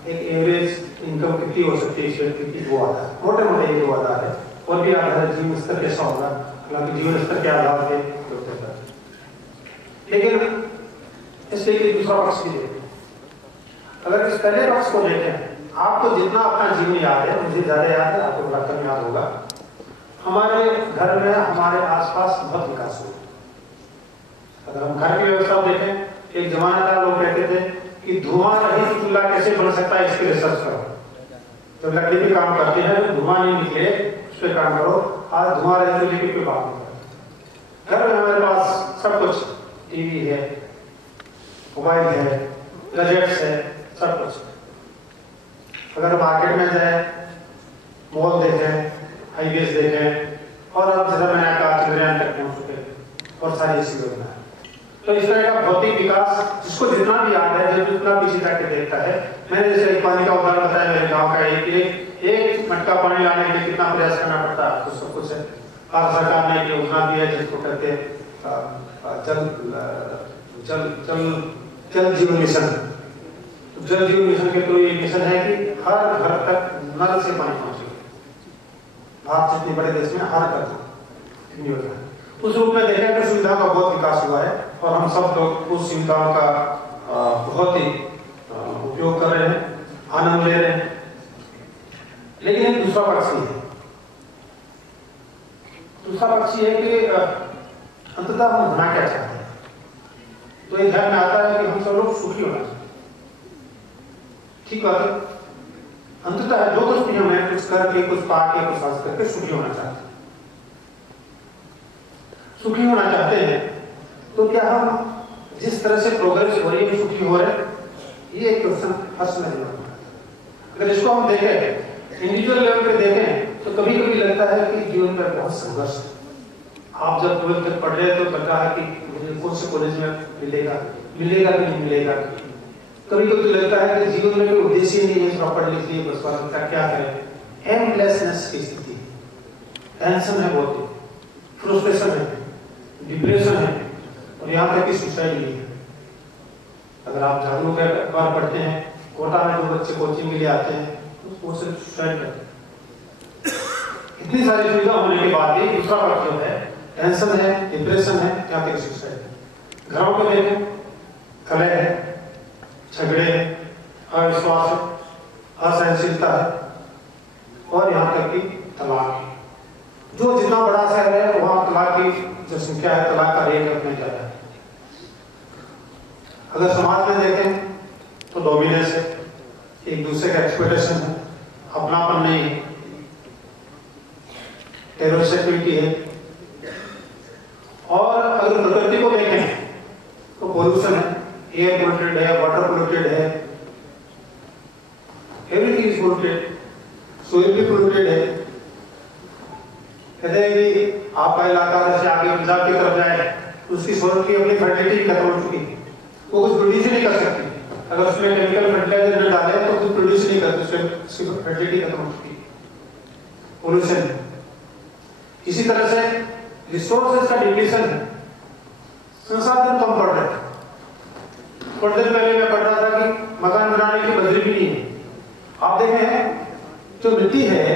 एक एवरेज इनकम कितनी हो सकती है इस व्यक्ति की, वो आधार, मोटे मोटे ये 2 आधार है। और भी आधार है, जीवन स्तर कैसा होगा, हालांकि जीवन स्तर के आधार पे होता है। लेकिन इससे एक दूसरा पक्ष भी देखें। अगर इस पहले पक्ष को देखें, आपको जितना अपना जीवन याद है, मुझे ज्यादा याद है, आपको बड़ा कम याद होगा। हमारे घर में हमारे आसपास बहुत विकास हुआ। अगर हम घर की व्यवस्था देखें, एक जमाना था लोग कहते थे कि धुआं रहित चूल्हा कैसे बन सकता है, इसकी रिसर्च करो। जब लकड़ी पे काम करते हैं तो धुआं नहीं निकले, उस पर काम करो। आज धुआं रहित चूल्हे पे काम करो। घर में हमारे पास सब कुछ, टीवी है, मोबाइल है, गैजेट्स है, सब कुछ। अगर मार्केट में जाए, मॉल देखें, हाईवेज देखें, और अब जैसा मैंने कहा चंद्रयान तक और सारी ऐसी योजना है। तो इस तरह का भौतिक विकास जिसको जितना भी याद है, जो जितना पीछे जाके देखता है। मैंने जैसे एक पानी का उदाहरण बताया, मेरे गांव का एक मटका पानी लाने के लिए कितना प्रयास करना पड़ता है, तो सब कुछ है। भारत सरकार ने एक योजना दी है जिसको कहते हैं जल जीवन मिशन। जल जीवन मिशन के थ्रू ये मिशन है कि हर घर तक नल से पानी पहुंचे। भारत जितने बड़े देश में हर घर तक योजना, उस रूप में देखें तो सुविधाओं का बहुत विकास हुआ है, और हम सब लोग उस सुविधाओं का बहुत ही उपयोग कर रहे हैं, आनंद ले रहे हैं। लेकिन एक दूसरा पक्ष है, दूसरा पक्ष है कि अंततः हम होना क्या चाहते हैं। तो ये ध्यान में आता है कि हम सब लोग सुखी होना चाहिए। ठीक बात है, अंततः जो कुछ भी हमें कुछ करके, कुछ पाके, कुछ हासिल करके सुखी होना चाहते हैं। सुखी होना चाहते हैं तो क्या हम जिस तरह से प्रोग्रेस हो रही है सुखी हो रहे हैं, ये एक क्वेश्चन फर्स्ट में है। अगर इसको हम देखें, इंडिविजुअल लेवल पे देखें, तो कभी कभी लगता है कि जीवन में बहुत संघर्ष। आप जब 12th तक पढ़ रहे तो लगा है कि मुझे कौन से कॉलेज में मिलेगा कि नहीं मिलेगा। कभी कभी लगता है कि जीवन में कोई उद्देश्य नहीं है, प्रॉपर लिख लिए बस बात क्या करें। एमलेसनेस की स्थिति, टेंशन है, बहुत फ्रस्ट्रेशन है, डिप्रेशन है, और यहाँ तक कि सुसाइड भी है। अगर आप जागरूक अखबार पढ़ते हैं, कोटा में जो बच्चे कोचिंग के लिए आते हैं वो सिर्फ सुसाइड करते हैं। इतनी सारी सुविधा होने के बाद भी दूसरा पक्ष जो है, टेंशन है, डिप्रेशन है, यहाँ तक सुसाइड है। घरों को देखें, कलह है, झगड़े हैं, अविश्वास है, असहनशीलता है, और यहाँ तक कि तलाक है। जो जितना बड़ा शहर है वहाँ तलाक की जो संख्या है, तलाक का रेट उतना ज्यादा है। अगर समाज में देखें तो डोमिनेंस है, एक दूसरे का एक्सपेक्टेशन है, अपनापन नहीं है, टेररिस्ट एक्टिविटी है। और अगर प्रकृति को देखें तो पोल्यूशन है, एयर पोल्यूटेड है, वाटर पोल्यूटेड है, एवरीथिंग इज पोल्यूटेड, सोइल भी पोल्यूटेड है। कहते हैं कि आपका इलाका जैसे आगे पंजाब की तरफ जाए, उसकी सोइल की अपनी फर्टिलिटी खत्म हो चुकी है, वो कुछ प्रोड्यूस नहीं कर सकती। अगर उसमें केमिकल फर्टिलाइजर न डाले तो कुछ प्रोड्यूस नहीं करती, उसकी फर्टिलिटी खत्म हो चुकी है, पोल्यूशन। इसी तरह से रिसोर्सेज का डिप्लीशन है, संसाधन कम पड़ रहे हैं। थोड़ी देर पहले मैं पढ़ रहा था कि मकान बनाने की बजरी भी नहीं है। आप देखें जो मिट्टी है,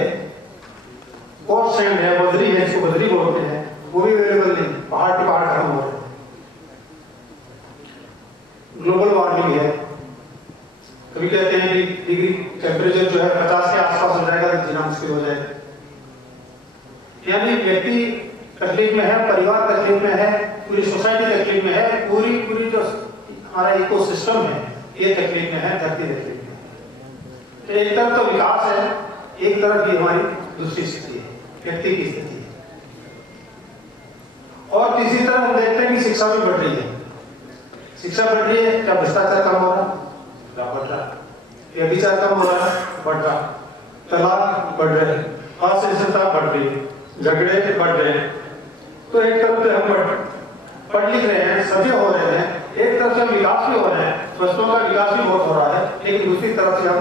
और सैंड है, बजरी है, इसको बजरी बोलते हैं, वो भी अवेलेबल नहीं, पहाड़ के पहाड़ खत्म हो रहे हैं। ग्लोबल वार्मिंग है, कभी कहते हैं कि डिग्री टेम्परेचर जो है 50 के आसपास हो जाएगा तो जीना मुश्किल हो जाएगा। यानी व्यक्ति तकलीफ में है, परिवार तकलीफ में है, पूरी सोसाइटी तकलीफ में है, पूरी जो हमारा इकोसिस्टम है ये तकलीफ में है, धरती तकलीफ में है। तो एक तरफ तो विकास है, एक तरफ ये हमारी दूसरी स्थिति है, व्यक्ति की स्थिति है। और तीसरी तरफ हम देखते हैं कि शिक्षा भी बढ़ रही है। शिक्षा बढ़ रही है, क्या भ्रष्टाचार कम हो रहा है? बढ़ रहा है। व्यभिचार कम हो रहा है? बढ़ रहा है। तलाक बढ़ रहे हैं, असहिष्णुता बढ़ रही है, झगड़े बढ़ रहे हैं। तो एक तरफ से हम पढ़ लिख रहे हैं, सभी हो रहे हैं, एक तरफ से विकास भी हो रहे हैं, वस्तुओं का विकास भी बहुत हो रहा है, लेकिन दूसरी तरफ से हम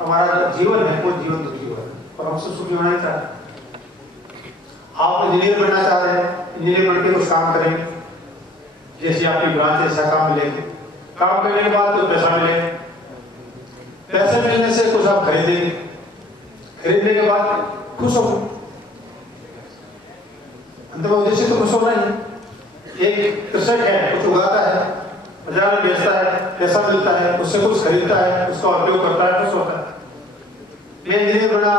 हमारा जो जीवन है वो जीवन दुखी हो रहा है और हमसे सुखी होना चाहते हैं। आप इंजीनियर बनना चाह रहे हैं, इंजीनियर बन के कुछ काम करेंगे, जैसे आपकी ब्रांच ऐसा काम मिलेगी, काम करने के बाद कुछ पैसा मिलेगा, पैसे मिलने से कुछ आप खरीदेंगे, खरीदने के बाद खुश हो, अंतिम उद्देश्य तो खुश होना ही। एक कृषक है, कुछ उगाता है, बाजार में बेचता है, पैसा मिलता है, उससे कुछ खरीदता है, उसका उपयोग करता है, खुश होता है। मैं इंजीनियर बना,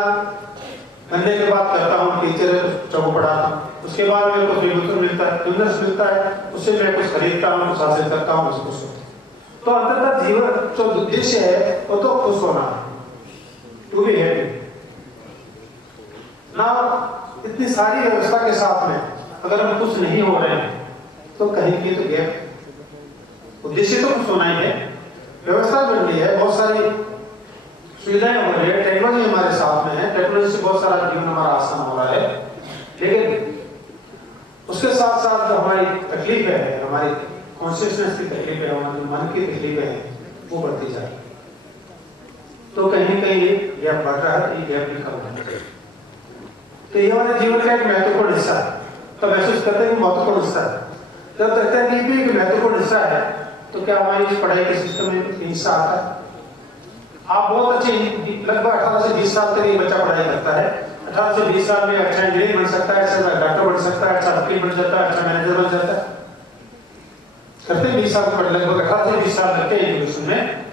बनने के बाद करता हूँ, टीचर चौको पढ़ाता हूँ, उसके बाद मेरे को वेतन मिलता है, बिजनेस मिलता है, उससे मैं कुछ खरीदता हूँ, कुछ हासिल करता हूँ, उससे खुश होता हूँ। तो अंततः जीवन जो उद्देश्य है वो तो खुश होना है, टू बी हैप्पी ना। इतनी सारी व्यवस्था के साथ में अगर हम खुश नहीं हो रहे हैं तो कहीं की तो गैप। उद्देश्य तो खुश होना ही है, व्यवस्था बन रही है, बहुत सारी सुविधाएं हो रही है, टेक्नोलॉजी हमारे साथ में है, टेक्नोलॉजी से बहुत सारा जीवन हमारा आसान हो रहा है, लेकिन उसके साथ साथ जो हमारी तकलीफें है, हमारी कॉन्शियसनेस की तकलीफें है, हमारे मन की तकलीफें हैं, वो बढ़ती जा रही है। तो कहीं ना कहीं ये गैप बढ़ रहा है, ये गैप भी कम होना चाहिए। तो ये हमारे जीवन का एक महत्वपूर्ण हिस्सा है। तो महसूस करते हैं कि महत्वपूर्ण हिस्सा है, जब देखते हैं कि भी एक महत्वपूर्ण हिस्सा है, तो क्या हमारी इस पढ़ाई के सिस्टम में हिस्सा आता है? आप बहुत अच्छे, लगभग 18 से 20 साल तक एक बच्चा पढ़ाई करता है, 18 से 20 साल में अच्छा इंजीनियर बन सकता है, अच्छा डॉक्टर बन सकता है, अच्छा वकील बन जाता है, अच्छा मैनेजर बन जाता है, करते 20 साल पढ़, लगभग 18 से 20 साल लगते हैं एजुकेशन में,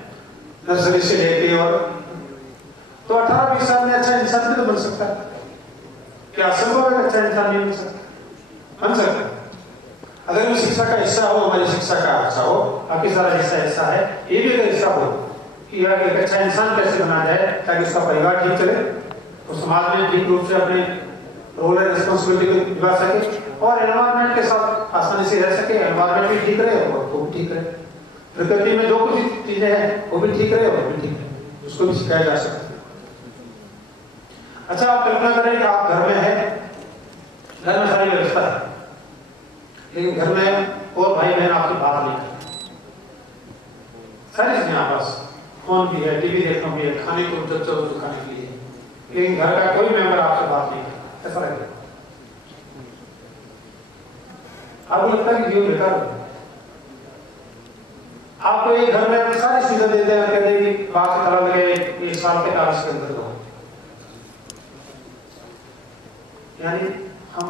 नर्सरी से लेके, और तो 18-20 साल में अच्छा इंसान भी तो बन सकता है। क्या संभव है अच्छा इंसान नहीं बन सकता? बन सकता है अगर वो शिक्षा का हिस्सा हो, हमारी शिक्षा का हिस्सा हो, बाकी सारा हिस्सा ऐसा है, ये भी अगर हिस्सा हो कि यार एक अच्छा इंसान कैसे बना जाए ताकि उसका परिवार ठीक चले, तो समाज में ठीक रूप से अपने रोल एंड रिस्पॉन्सिबिलिटी को निभा सके और एनवायरमेंट के साथ आसानी से रह सके, एनवायरमेंट भी ठीक रहे और वो भी ठीक रहे, प्रकृति में जो कुछ चीजें हैं वो भी ठीक रहे और भी ठीक रहे, उसको भी सिखाया जा सकता है। अच्छा, आप कल्पना करें कि आप घर में हैं, घर में सारी व्यवस्था है, लेकिन घर में और भाई बहन आपसे बात नहीं करते, सारी चीजें आप पास, फोन भी है, टीवी देखना भी है, खाने को जब खाने के लिए, लेकिन घर का कोई मेंबर आपसे बात नहीं करता, ऐसा लगेगा? आपको लगता है कि जीवन बेकार हो? आपको एक घर में सारी सुविधा देते हैं, कहते हैं कि बात करा लगे, एक साल के कागज के अंदर रहो, यानी हम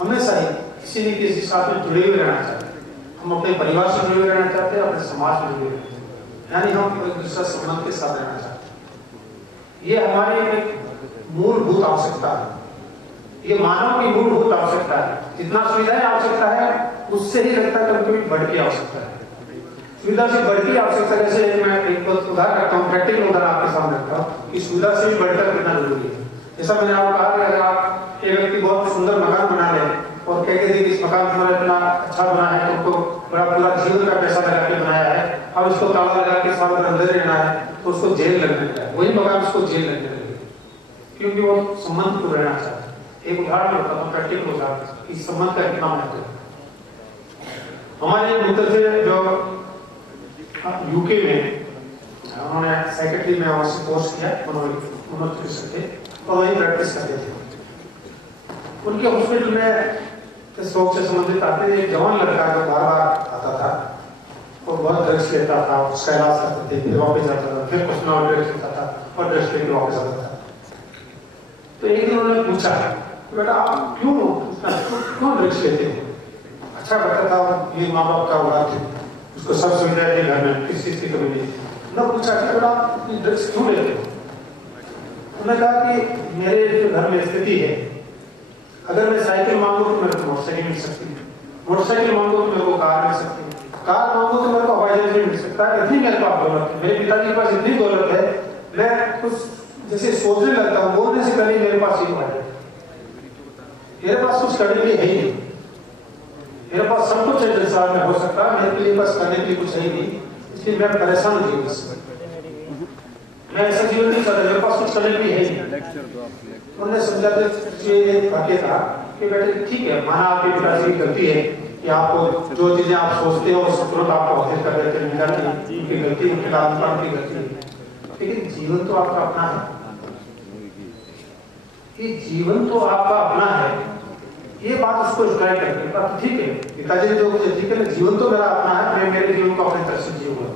हमेशा ही किसी न किसी के साथ में जुड़े हुए रहना चाहते हैं, हम अपने परिवार से जुड़े हुए रहना चाहते हैं, अपने समाज में जुड़े हुए रहना चाहते हैं, यानी हम एक दूसरे संबंध के साथ रहना चाहते हैं। ये हमारी एक मूलभूत आवश्यकता है, ये मानव की मूलभूत आवश्यकता है। जितना सुविधाएं आवश्यकता है उससे ही लगता है कभी बढ़ की आवश्यकता है, सुविधा से बढ़ की आवश्यकता। जैसे मैं एक उदाहरण रखता हूँ, प्रैक्टिकल उदाहरण आपके सामने रखता हूँ कि सुविधा से भी बढ़कर कितना जरूरी है। जैसा मैंने आपको कहा कि अगर आप एक व्यक्ति बहुत सुंदर मकान बना ले और कहते थे कि इस मकान तुम्हारा इतना अच्छा बना है, तुमको बड़ा पूरा जीवन का पैसा लगा के बनाया है, अब उसको ताला लगा के साल भर अंदर रहना है, तो उसको जेल लगने लगा, वही मकान उसको जेल लगने लगे, क्योंकि वो संबंध को रहना चाहता है। एक उदाहरण होता था, प्रैक्टिकल उदाहरण कि संबंध का कितना महत्व है। हमारे मित्र थे जो यूके में, उन्होंने सेक्रेटरी में वहां से कोर्स किया, मनोचिकित्सक थे और वही प्रैक्टिस करते थे। उनके हॉस्पिटल में शौक से संबंधित आते थे, एक जवान लड़का जो बार बार आता था और बहुत ड्रग्स लेता था, उसका इलाज करते थे, फिर वापस जाता था, फिर कुछ नया ड्रग्स लेता था और ड्रग्स लेकर वापस आता था। तो एक दिन उन्होंने पूछा, बेटा आप क्यों ड्रग्स लेते हो? अच्छा बच्चा था, ये माँ बाप का औलाद थे, उसको सब सुविधाएं थी घर में, किस चीज की कमी नहीं थी। उन्होंने पूछा कि बेटा आप ड्रग्स क्यों लेते हो? उन्होंने कहा कि मेरे जो घर में स्थिति है, अगर मैं साइकिल मांगू तो मेरे को मोटरसाइकिल मिल सकती है, मोटरसाइकिल मांगू तो मेरे को कार मिल सकती है, कार मांगू तो मेरे को हवाई जहाज मिल सकता है। इतनी मेरे पास दौलत है, मेरे पिताजी के पास इतनी दौलत है, मैं कुछ जैसे सोचने लगता हूँ, बोलने से पहले मेरे पास ये है। मेरे पास कुछ करने के लिए है ही नहीं, मेरे पास सब कुछ है संसार में हो सकता है, मेरे लिए बस करने के लिए कुछ है ही नहीं, इसलिए मैं परेशान हूँ जीवन से, मैं ऐसा जीवन नहीं चाहता, मेरे पास कुछ करने के लिए है ही नहीं। उन्होंने समझाते कहा कि बेटे ठीक है, माना आपके पिताजी की गलती है कि आपको जो चीजें आप सोचते हो उस तुरंत आपको हासिल कर देते हैं, उनकी गलती, उनके काम की गलती है, लेकिन जीवन तो आपका अपना है, ये जीवन तो आपका अपना है, ये बात उसको स्ट्राइक करती है। ठीक है, पिताजी ने जो कुछ ठीक है, जीवन तो मेरा अपना है, मैं मेरे जीवन को अपनी तरह से जीऊंगा।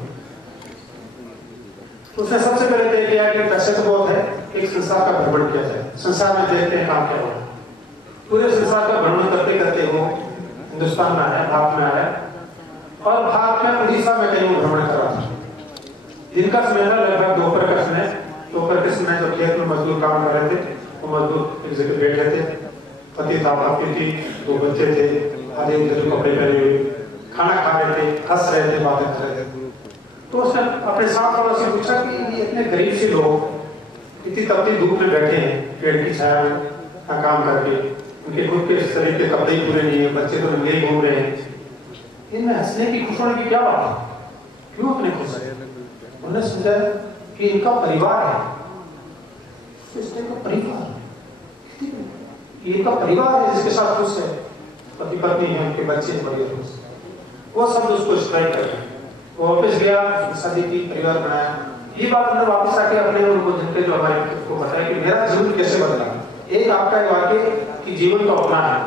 तो उसने सबसे पहले तय किया कि पैसे तो बहुत है, एक संसार का भ्रमण किया जाए, संसार में देखते हैं काम क्या होगा। पूरे संसार का भ्रमण करते करते वो हिंदुस्तान में आया, भारत में आया, और भारत में उड़ीसा में कहीं वो भ्रमण कर रहा था। दिन का समय था, लगभग दोपहर का समय, दोपहर के समय जो खेत में मजदूर काम कर रहे थे, वो मजदूर एक जगह बैठे थे, पति था, पत्नी थी, 2 बच्चे थे, आधे उधर कपड़े पहने हुए, खाना खा रहे थे, हंस रहे थे, बातें कर रहे थे। तो उसने अपने साथ वालों से पूछा कि ये इतने गरीब से लोग इतनी तपती धूप में बैठे हैं, पेड़ की छाया में काम करके, उनके खुद के शरीर के कपड़े ही पूरे नहीं है, बच्चे तो नंगे घूम रहे हैं, इनमें हंसने की, खुश होने की क्या बात है, क्यों अपने खुश है? उन्होंने समझा कि इनका परिवार है, इनका परिवार है जिसके साथ खुश है, पति पत्नी है, उनके बच्चे हैं, बड़े खुश। वो शब्द उसको स्ट्राइक कर गए। वो वापस गया, शादी की, परिवार बनाया। ये बात हमने वापस आके अपने उनको जिनके जो हमारे को बताया कि मेरा जीवन कैसे बदला। एक आपका वाक्य कि जीवन तो अपना है,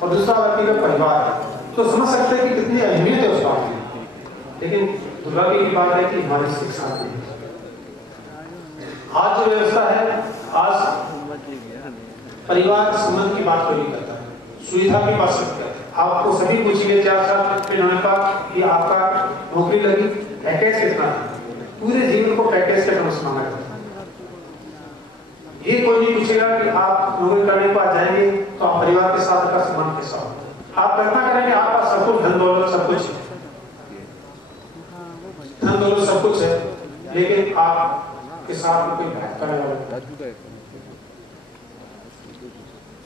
और दूसरा वाक्य का परिवार है, तो समझ सकते हैं कि कितनी अहमियत है उस बात की। लेकिन दुर्भाग्य की बात है कि हमारी शिक्षा नहीं। आज जो व्यवस्था है, आज परिवार संबंध की बात कोई नहीं करता है, सुविधा की बात करता है। आपको सभी पूछिए 4 साल फिर होने का कि आपका नौकरी लगी, पैकेज कितना है, पूरे जीवन को पैकेज के तरह माना जाता है। ये कोई नहीं पूछेगा कि आप नौकरी करने के बाद जाएंगे तो आप परिवार के साथ का संबंध कैसा हो, आप कल्पना करेंगे आप सब कुछ, धन दौलत सब कुछ, धन दौलत सब कुछ है, लेकिन आपके साथ कोई बात करने वाला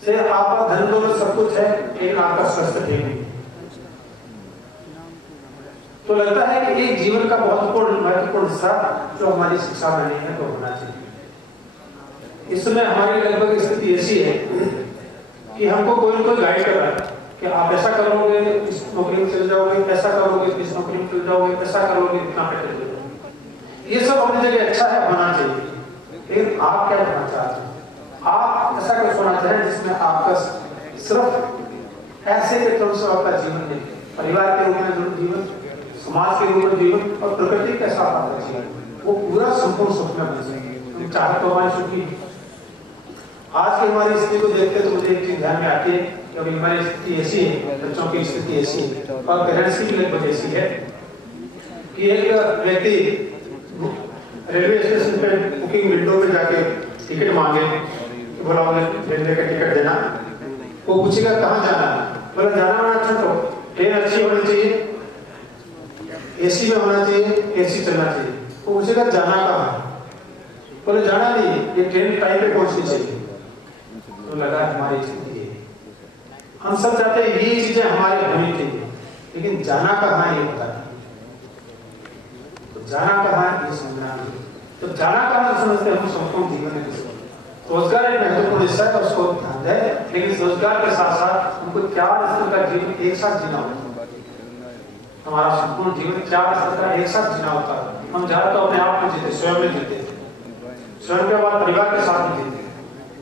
से आपका धन दौलत सब कुछ है, लेकिन आपका स्वास्थ्य ठीक नहीं। तो लगता है कि एक जीवन का बहुत महत्वपूर्ण हिस्सा जो हमारी शिक्षा में नहीं है तो होना चाहिए। इस समय हमारी लगभग स्थिति ऐसी है कि हमको कोई न कोई गाइड कर रहा है कि आप ऐसा करोगे इस नौकरी में चले जाओगे, ऐसा करोगे इस नौकरी में चले जाओगे, ऐसा करोगे इतना पैसे मिलेगा। ये सब अपनी जगह अच्छा है, होना चाहिए, लेकिन आप क्या करना चाहते हैं? आप ऐसा कुछ होना चाहिए जिसमें आपका सिर्फ ऐसे के तरफ से आपका जीवन नहीं, परिवार के रूप में जीवन, समाज के रूप में जीवन, और प्रकृति के साथ आपका जीवन, वो पूरा संपूर्ण सुख में बन सके। चाहे तो हमारी सुखी। आज की हमारी स्थिति को देखते तो मुझे एक चीज ध्यान में आती है कि अभी हमारी स्थिति ऐसी है, बच्चों की स्थिति ऐसी है, और पेरेंट्स की भी लगभग ऐसी है कि एक व्यक्ति रेलवे स्टेशन पे बुकिंग विंडो में जाके टिकट मांगे, बोला रेलवे का टिकट देना, वो पूछेगा कहाँ जाना है, बोला जाना होना अच्छा तो ट्रेन अच्छी होनी चाहिए, एसी में होना चाहिए, एसी चलना चाहिए। वो पूछेगा जाना कहाँ है, बोले जाना नहीं, ये ट्रेन टाइम पे पहुंचनी चाहिए। तो लगा हमारी स्थिति है, हम सब चाहते हैं ये चीजें हमारे होनी चाहिए, लेकिन जाना कहाँ है ये पता नहीं। तो जाना कहाँ है ये समझना नहीं, तो जाना कहाँ समझते हम संपूर्ण जीवन में। रोजगार एक महत्वपूर्ण हिस्सा है, उसको ध्यान दें, लेकिन रोजगार के साथ साथ हमको 4 स्तर का जीवन एक साथ जीना होता है। हमारा संपूर्ण जीवन 4 स्तर का एक साथ जीना होता है। हम ज्यादा तो अपने आप में जीते, स्वयं में जीते, स्वयं के बाद परिवार के साथ में जीते,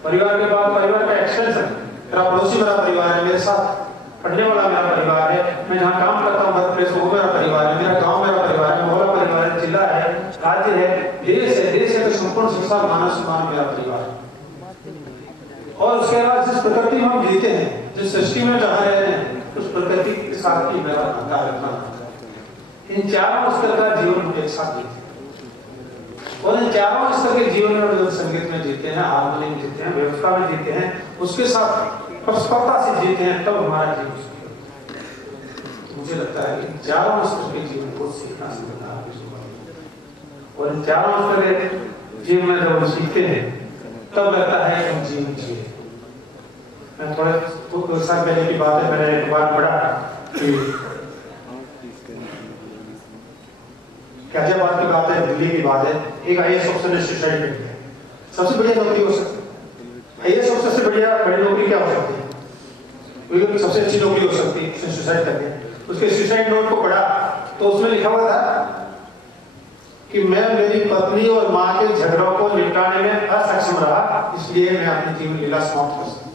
परिवार के बाद परिवार का एक्सटेंशन, मेरा पड़ोसी मेरा परिवार है, मेरे साथ पढ़ने वाला मेरा परिवार है, मैं जहाँ काम करता हूँ वर्क प्लेस वो मेरा परिवार है, मेरा गाँव मेरा परिवार है, मोहल्ला परिवार है, जिला है, राज्य है, देश है तो संपूर्ण संसार मानव समाज मेरा परिवार है। और उसके अलावा जिस प्रकृति में हम जीते हैं, जिस सृष्टि में जहाँ रह रहे हैं, उस प्रकृति के साथ ही मेरा नाता रखना। इन 4 स्तर का जीवन हम एक साथ जीते हैं, और इन 4 स्तर के जीवन में जो संगीत में जीते हैं, हारमोनी में जीते हैं, व्यवस्था में जीते हैं, उसके साथ स्पर्धा से जीते हैं, तब हमारा जीवन। मुझे लगता है कि 4 स्तर के जीवन को सीखना सीखना, और इन 4 स्तर के जीवन में जब हम सीखते हैं तब लगता है कि हम जीवन जिए। मैं थोड़े कुछ साल पहले की बात है, मैंने एक बार पढ़ा कि गाजियाबाद की बात है, दिल्ली की बात है, एक IAS अफसर ने सुसाइड कर दिया। सबसे बढ़िया नौकरी हो सकती है IAS अफसर से बढ़िया बड़ी नौकरी क्या हो सकती है? सबसे अच्छी नौकरी हो सकती है, उसने सुसाइड कर दिया। उसके सुसाइड नोट को पढ़ा तो उसमें लिखा हुआ था कि मैं मेरी पत्नी और माँ के झगड़ों को निपटाने में असक्षम रहा, इसलिए मैं अपनी जीवन लीला समाप्त कर सकता।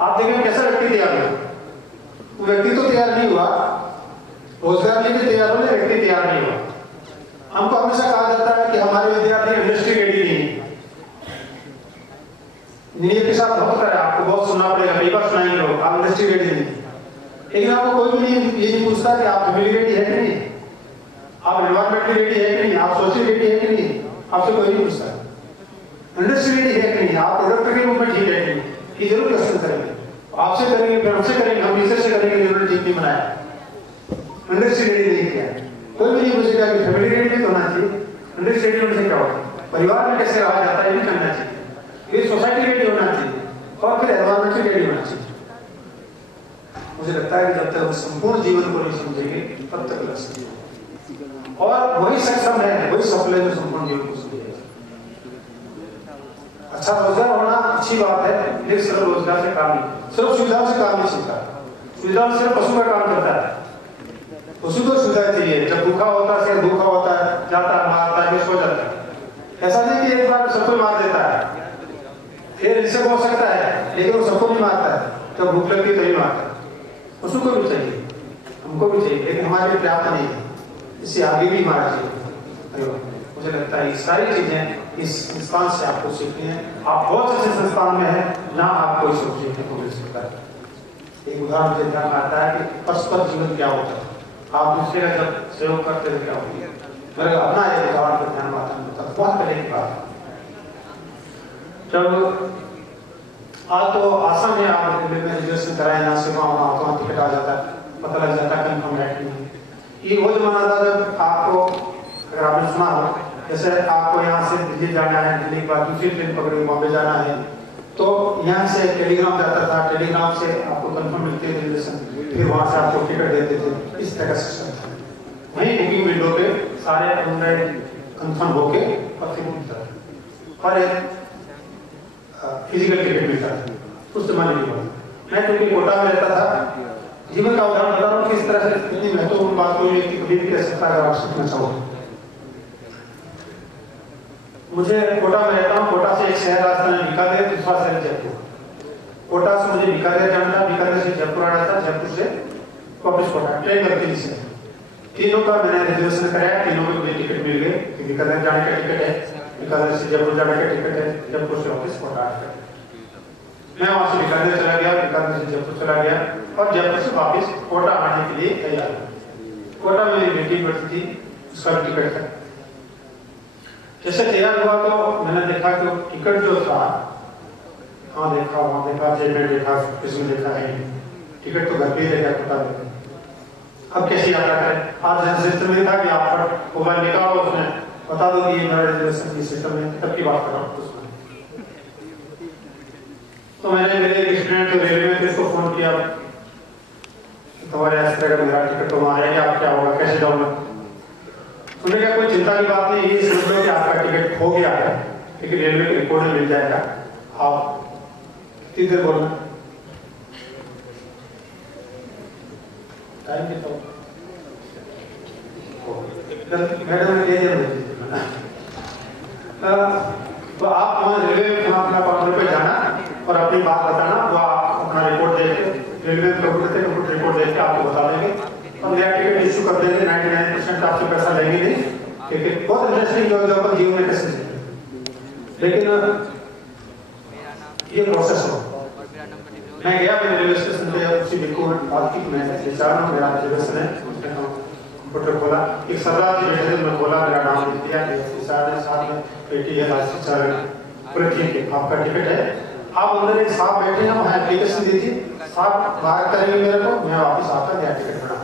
आप देखें कैसा व्यक्ति तैयार हुआ। वो व्यक्ति तो तैयार नहीं हुआ, रोजगार लेके तैयार होने व्यक्ति तैयार नहीं हुआ। हमको हमेशा कहा जाता है कि हमारे विद्यार्थी इंडस्ट्री रेडी नहीं है। नीयत के साथ बहुत है, आपको बहुत सुनना पड़ेगा, कई बार सुनाएंगे लोग आप इंडस्ट्री रेडी नहीं, लेकिन आपको कोई भी ये नहीं पूछता कि आप फैमिली रेडी है कि नहीं, आप एनवायरमेंट रेडी है कि नहीं, आप सोशल रेडी है कि नहीं, आपसे कोई नहीं पूछता। इंडस्ट्री रेडी है कि नहीं, आप प्रोडक्ट के रूप में ठीक है कि नहीं, ये जरूर क्वेश्चन करेंगे। आपसे करेंगे, फिर हमसे करेंगे, हम रिसर्च से करेंगे, जिन्होंने ठीक नहीं बनाया, इंडस्ट्री रेडी नहीं किया। कोई भी नहीं पूछेगा कि फैमिली रेडी तो होना चाहिए, इंडस्ट्री रेडी होने से क्या होगा, परिवार में कैसे रहा जाता है ये करना चाहिए, फिर सोसाइटी रेडी होना चाहिए, और फिर एनवायरमेंट रेडी होना चाहिए। मुझे लगता है कि जब तक हम संपूर्ण जीवन को नहीं समझेंगे तब तक लग सकते हैं, और वही सक्षम है, वही सफल है जो संपूर्ण जीवन को समझेगा। अच्छा रोजगार होना अच्छी बात है, लेकिन सिर्फ रोजगार से काम नहीं, सिर्फ सुविधाओं से काम नहीं चलता। सुविधाओं से पशु का काम करता है, पशु को सुविधा चाहिए, जब भूखा होता है, भूखा होता है, जाता है, मारता है, सो जाता है। ऐसा नहीं कि एक बार सबको मार देता है, फिर इससे हो सकता है, लेकिन वो सबको नहीं मारता है, जब भूख लगती है तभी मारता है। पशु को भी चाहिए, हमको भी चाहिए, लेकिन हमारे लिए पर्याप्त नहीं है, इससे आगे भी मारा चाहिए। मुझे लगता है ये सारी चीजें इस संस्थान से आपको सीखनी है। आप बहुत अच्छे संस्थान में हैं जहाँ आपको इस सीखने को मिल सकता है। एक उदाहरण मुझे ध्यान आता है कि परस्पर जीवन क्या होता है, आप दूसरे का जब सहयोग करते हैं क्या होता है। मेरे अपना एक उदाहरण पर ध्यान आता है, बहुत पहले की बात, जब आज तो आसान है, आप रेलवे में रिजर्वेशन कराए, यहाँ से वहाँ टिकट आ जाता है, पता लग जाता है कन्फर्म है कि नहीं। ये वो जमाना था जब आपको, अगर आपने सुना हो, जैसे आपको यहाँ से दिल्ली जाना है, दिल्ली के बाद दूसरी ट्रेन पकड़ी बॉम्बे जाना है, तो यहाँ से टेलीग्राम जाता था, टेलीग्राम से आपको कंफर्म मिलती है रिजर्वेशन, फिर वहाँ से आपको टिकट देते थे। इस तरह का सिस्टम था। वहीं बुकिंग विंडो पे सारे ऑनलाइन कंफर्म होके और फिर मिलता था, और फिजिकल टिकट मिलता था उस जमाने की बात। मैं क्योंकि कोटा में रहता था, जीवन का उदाहरण बता रहा हूँ किस तरह से इतनी महत्वपूर्ण बात कोई व्यक्ति कभी भी कह सकता है अगर आप सीखना चाहो। मुझे कोटा में रहता हूँ, कोटा से एक शहर रास्ता में बीकानेर, दूसरा शहर जयपुर। कोटा से मुझे बीकानेर जाना था, बीकानेर से जयपुर आना था, जयपुर से वापस कोटा ट्रेन करती थी। तीनों का मैंने रिजर्वेशन कराया, तीनों में मुझे टिकट मिल गई। बीकानेर जाने का टिकट है, बीकानेर से जयपुर जाने का टिकट है, जयपुर से वापस कोटा आने का। मैं वहां से बीकानेर चला गया, बीकानेर से जयपुर चला गया, और जयपुर से वापस कोटा आने के लिए तैयार हुआ। कोटा में मेरी बेटी बैठी थी, उसका टिकट था। जैसे तैयार हुआ तो मैंने देखा कि वो टिकट जो था, हाँ देखा, वहां देखा, जेब में देखा, किसमें देखा है, टिकट तो घर पे ही रह गया कोटा में। अब कैसे यात्रा करें? आज जैसे सिस्टम में था कि आप मोबाइल निकालो, उसमें बता दो कि ये मेरा रिजर्वेशन की सिस्टम है, तब की बात कर रहा हूँ। तो मैंने मेरे एक स्टूडेंट रेलवे में इसको फोन किया, तुम्हारे इस तरह का मेरा टिकट तो वहाँ आएगा, आप क्या होगा, कैसे जाऊंगा? उन्होंने कहा कोई चिंता की बात नहीं, ये समझ लो कि आपका टिकट खो गया है, लेकिन रेलवे के रिकॉर्ड में मिल जाएगा। आप कितनी देर बोलना टाइम कितना? मैडम ने तो आप वहाँ रेलवे में अपना काउंटर पे जाना और अपनी बात बताना, वो आप अपना रिपोर्ट देख के रेलवे कंप्यूटर रिपोर्ट देख के आपको बता देंगे और नया टिकट इश्यू कर देंगे। 99% आपसे पैसा लेंगे नहीं, क्योंकि बहुत इंटरेस्टिंग जो जीवन में कैसे सीखे। लेकिन ये प्रोसेस हो, मैं गया, मैंने रेलवे स्टेशन पे उसी बिल्कुल बात की, मैं बेचारा हूँ, मेरा रिजर्वेशन है, कंप्यूटर खोला, एक सरदार जी बैठे थे, मैं खोला, मेरा नाम लिख दिया, साथ में बेटी है, पूरे ठीक है, आपका टिकट है। आप अंदर एक साहब बैठे हैं, वहाँ एप्लीकेशन दी थी, साहब बाहर करेंगे मेरे को, मैं वापस आता नया टिकट बना।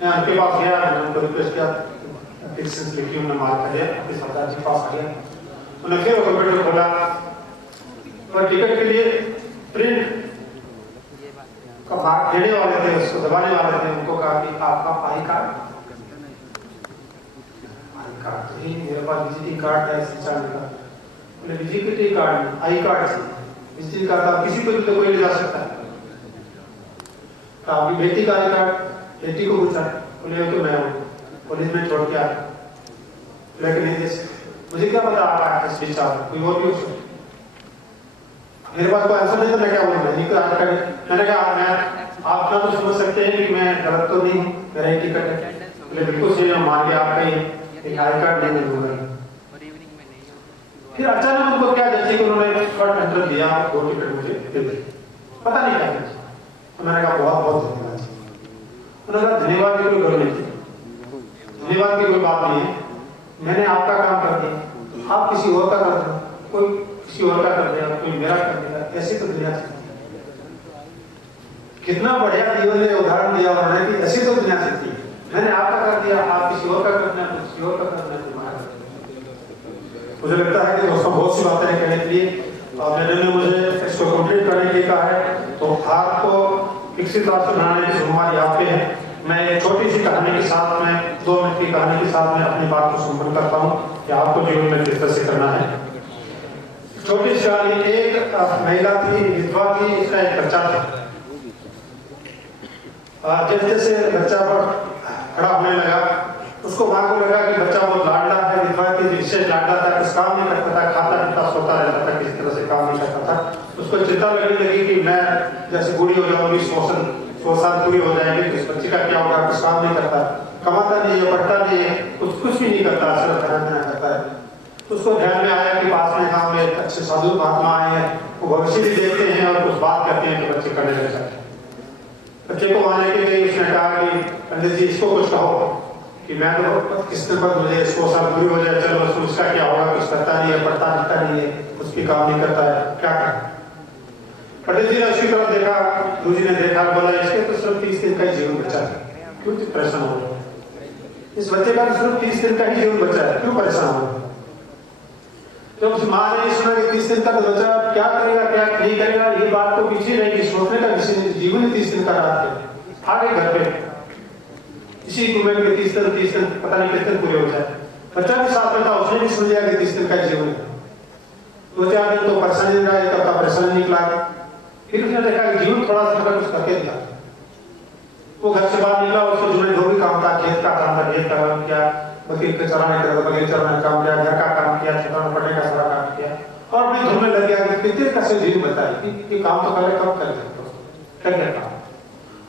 मैं उनके पास गया, मैंने उनको रिक्वेस्ट किया, एप्लीकेशन लिखी, उन्होंने मार्क कर दिया, अपने सरदार जी पास आ गया। उन्होंने फिर कंप्यूटर खोला और टिकट के लिए प्रिंट का भाग देने वाले थे, उसको दबाने वाले थे, उनको कहा कि आपका आई कार्ड तो ही मेरे पास विजिटिंग कार्ड है चालने का। बोले विजिटिंग कार्ड नहीं, आई कार्ड थी। विजिटिंग कार्ड था, किसी को भी तो कोई ले जा सकता है। तो आपकी बेटी का आई कार्ड, बेटी को पूछा, बोले तो मैं हूँ, पुलिस में छोड़ के आया, लेकिन नहीं दे सकते। मुझे क्या पता आप किस विचार कोई और भी हो सकता, मेरे पास कोई आंसर नहीं, तो मैं क्या बोलूँ? मैंने कहा मैं आप ना तो समझ सकते हैं कि मैं गलत तो नहीं हूँ, मेरा ही टिकट है। बोले बिल्कुल सही, मान के आपका ही एक आई कार्ड नहीं मिलूंगा। फिर अचानक उनको क्या जैसे कि उन्होंने फट एंटर दिया, 2 टिकट मुझे दे दिए, पता नहीं क्या। तो मैंने कहा बहुत बहुत धन्यवाद। उन्होंने कहा धन्यवाद की कोई जरूरत नहीं थी, धन्यवाद की कोई बात नहीं है, मैंने आपका काम कर दिया, आप किसी और का कर दो, कोई किसी और का कर दिया, कोई मेरा कर दिया, ऐसी तो दुनिया चलती है। कितना बढ़िया जीवन में उदाहरण दिया उन्होंने कि ऐसी तो दुनिया चलती है। मैंने आपका कर दिया, आप किसी और का करना, किसी और का करना, तुम्हारा। मुझे लगता है कि दोस्तों बहुत सी बातें कहने के लिए और मैंने मुझे इसको कंप्लीट करने के लिए कहा है, तो आपको विकसित राष्ट्र बनाने की जिम्मेदारी आप पे है। मैं एक छोटी सी कहानी के साथ में 2 मिनट की कहानी के साथ में अपनी बात को संपन्न करता हूँ कि आपको जीवन में किस तरह से करना है। छोटी सी कहानी, एक महिला थी, विधवा थी, उसका एक बच्चा था। जैसे जैसे बच्चा पर खड़ा होने लगा, उसको माँ को लगा कि बच्चा बहुत लाडला है, विधवा थी, विशेष लाडला था, कुछ काम नहीं करता था, खाता पीता सोता रहता था, किसी तरह से काम नहीं करता था। उसको चिंता लगने लगी कि मैं जैसे बूढ़ी हो जाऊंगी, 100 साल पूरी हो जाएंगे, तो इस बच्चे का क्या होगा, कुछ काम नहीं करता, कमाता नहीं है, पढ़ता नहीं है, कुछ भी नहीं करता, सिर्फ ध्यान देना करता है। तो उसको ध्यान में आया कि पास में गाँव में अच्छे साधु महात्मा आए हैं, वो भविष्य भी देखते हैं और कुछ बात करते हैं कि बच्चे करने लग जाते हैं। बच्चे को वहां लेके गई, उसने कहा कि पंडित जी इसको कुछ कहो कि मैं तो किस तरह पर मुझे 100 साल पूरी हो जाए, चलो उसको उसका क्या होगा, कुछ करता नहीं है, पढ़ता लिखता नहीं है, कुछ भी काम नहीं करता है, क्या करें? पंडित जी ने उसकी तरफ देखा, गुरु जी ने देखा, बोला इसके तो सिर्फ 30 दिन का ही जीवन बचा है, क्यों परेशान हो रहे? इस बच्चे का तो सिर्फ 30 दिन का ही जीवन बचा है, क्यों परेशान हो रहे? तो उस माँ ने सुना कि 30 दिन का तो बचा, क्या करेगा क्या नहीं करेगा, ये बात तो पीछे रहेगी, सोचने का विषय नहीं, जीवन ही 30 दिन का रात है। आ गए घर पे, इसी उम्र में 30 दिन पता नहीं कितने पूरे हो जाए। बच्चा भी साथ में था, उसने भी समझ लिया कि 30 दिन का जीवन है। 2-4 दिन तो परेशानी रहा, एक हफ्ता परेशानी निकला। फिर उसने देखा कि जीवन थोड़ा सा कुछ करके दिया। वो घर से बाहर निकला, उसको जो भी काम था, खेत का काम था, खेत का काम किया, बकरी के चराने का बकरी चराने का काम किया, घर का काम किया, छोटा पढ़ने का सारा काम किया, और अपनी धुन में लग गया कि कितने कैसे जीवन बताए कि काम तो पहले कब कर क्या काम।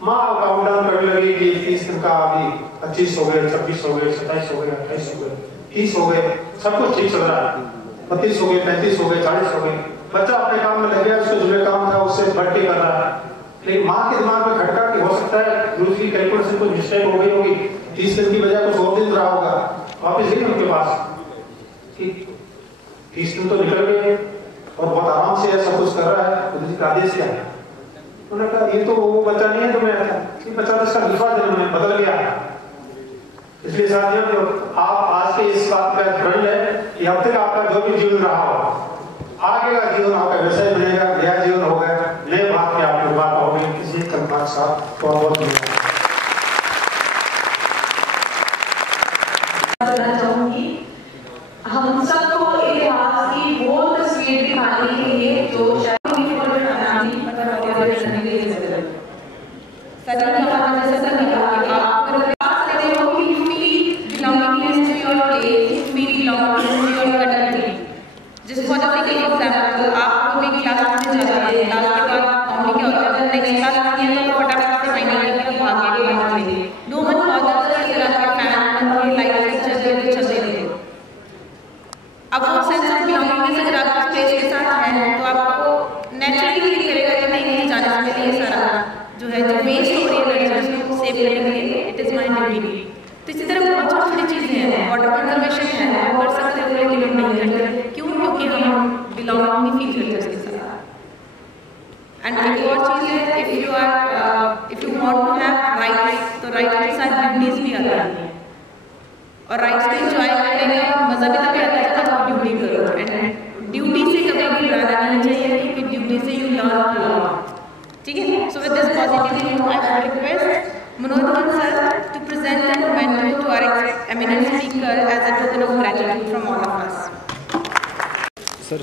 माँ काउंट डाउन करने लगी कि 30 दिन का अभी 25 हो गए, 26 हो गए, 27 हो गए, 28 हो गए, 30 हो गए, सब कुछ ठीक चल रहा है, 32 हो गए, 35 हो गए, 40 हो गए। बच्चा अपने काम में लग गया, उसको जो काम था उससे बढ़ के कर रहा है। लेकिन माँ के दिमाग में खटका कि हो सकता है गुरु की कैलकुलेशन कुछ मिस्टेक हो गई होगी, 30 दिन की बजाय कुछ और दिन रहा होगा। वापिस गई उनके पास कि 30 दिन तो निकल गए और बहुत आराम से सब कुछ कर रहा है, गुरु जी का आदेश क्या है? उन्होंने कहा ये तो वो बच्चा नहीं है, तो मैं ये बच्चा तो इसका दूसरा जन्म में बदल गया। इसलिए साथियों, आप आज के इस बात का प्रण है कि अब तक आपका जो भी जीवन रहा हो, आगे का जीवन आपका वैसा ही बनेगा, नया जीवन होगा, नए बात की आपकी बात होगी। किसी कल्पना के साथ बहुत धन्यवाद। चाहूंगी हम सबको इतिहास की वो तस्वीर दिखाने के लिए जो तो इसी तरह बहुत छोटी चीजें हैं, वाटर कंजर्वेशन है, हम कर सकते हैं, लेकिन हम नहीं करते। क्यों? क्योंकि हम बिलोंग नहीं फील करते उसके साथ। एंड एक और चीज है, if you are Munodhavan sir to present a memento to our eminent speaker as a token of gratitude from all of us. Sir,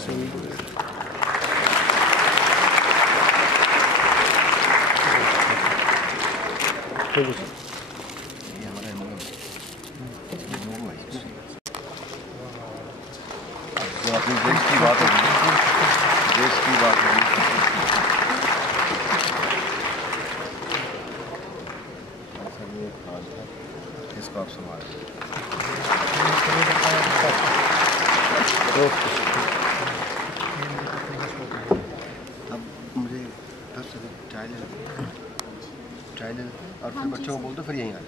जो अपने देश की बात होगी, देश की बात होगी, इसको आप संभाल। अब मुझे 10 सेकंड ट्रायल और फिर बच्चों को बोल दो, फिर यहीं आ जाओ।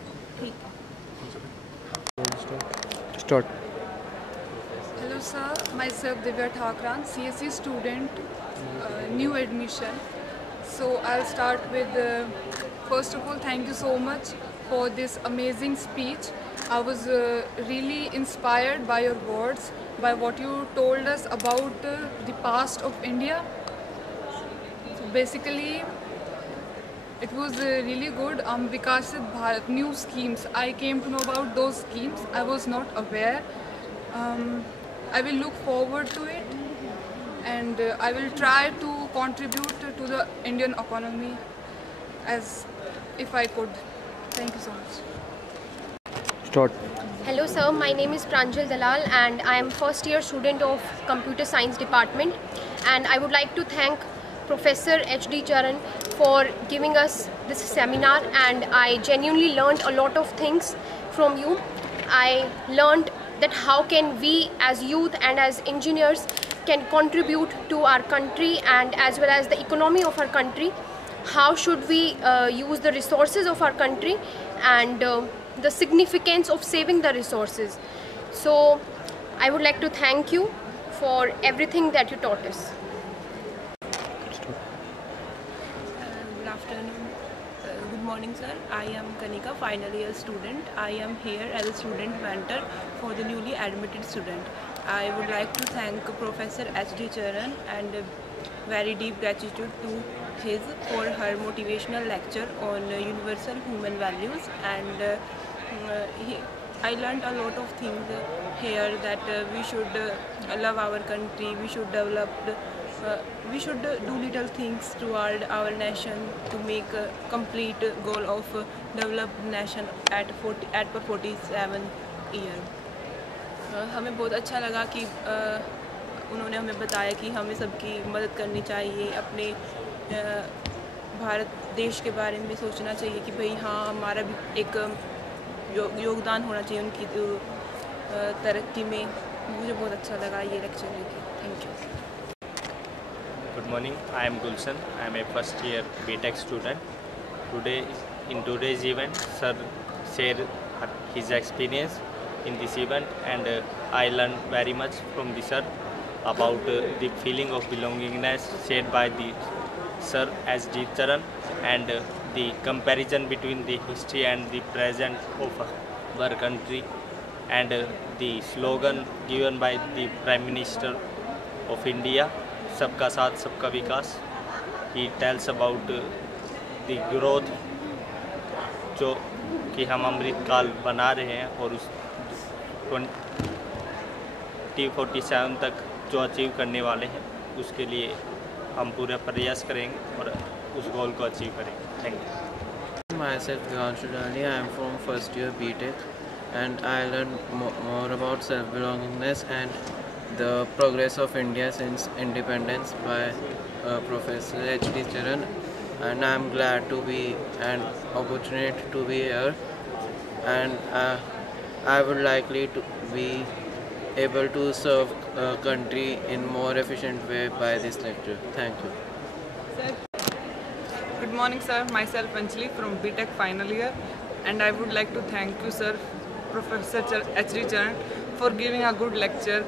Start. Hello sir, myself Divya Thakran, CSE student, new admission. So I'll start with, first of all, thank you so much for this amazing speech. I was really inspired by your words, by what you told us about the past of India. So basically, it was really good. Vikasit Bharat, new schemes. I came to know about those schemes. I was not aware. I will look forward to it, and I will try to contribute to the Indian economy as if I could. Thank you so much. Start. Hello sir, my name is Pranjal Dalal and I am first year student of Computer Science Department, and I would like to thank Professor H.D. Charan for giving us this seminar, and I genuinely learned a lot of things from you. I learned that how can we as youth and as engineers can contribute to our country and as well as the economy of our country. How should we use the resources of our country and the significance of saving the resources. So I would like to thank you for everything that you taught us. Good afternoon. Good morning sir. I am Kanika, final year student. I am here as a student mentor for the newly admitted student. I would like to thank Professor H.D. Charan and very deep gratitude to for her motivational lecture on universal human values, and I learned a lot of things here, that we should love our country, we should we should do little things toward our nation to make a complete goal of developed nation at 47 year. हमें बहुत अच्छा लगा कि उन्होंने हमें बताया कि हमें सबकी मदद करनी चाहिए, अपने भारत देश के बारे में भी सोचना चाहिए कि भाई हाँ हमारा भी एक योगदान होना चाहिए उनकी तरक्की में। मुझे बहुत अच्छा लगा ये लेक्चर लेके। Thank you. Good morning, I am Gulshan. I am a first year BTech student. In today's event, sir shared his experience in this event, and I learned very much from the sir about the feeling of belongingness shared by the Sir H.D. Charan, and the comparison between the history and the present of our country, and the slogan given by the Prime Minister of India, Sabka Saath Sabka Vikas. He tells about the growth जो कि हम अमृत काल बना रहे हैं और उस 2047 तक जो अचीव करने वाले हैं उसके लिए हम पूरा प्रयास करेंगे और उस गोल को अचीव करेंगे। Thank you. Myself Vivanshu Dali, I am from first year BTech, and I learned more about self-belongingness and the progress of India since independence by Professor H.D. Charan, and I am glad to be an opportunity to be here, and I would likely to be able to serve country in more efficient way by this lecture. Thank you. Good morning sir, myself Anjali from BTech final year, and I would like to thank you sir, Professor H.D. Charan, for giving a good lecture.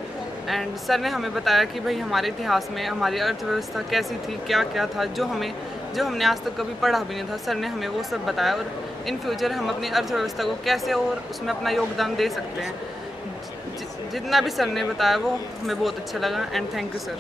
And sir ने हमें बताया कि भाई हमारे इतिहास में हमारी अर्थव्यवस्था कैसी थी, क्या क्या था जो हमने आज तक कभी पढ़ा भी नहीं था। सर ने हमें वो सब बताया और इन फ्यूचर हम अपनी अर्थव्यवस्था को कैसे और उसमें अपना योगदान दे सकते हैं। जितना भी सर ने बताया वो हमें बहुत अच्छा लगा, एंड थैंक यू सर।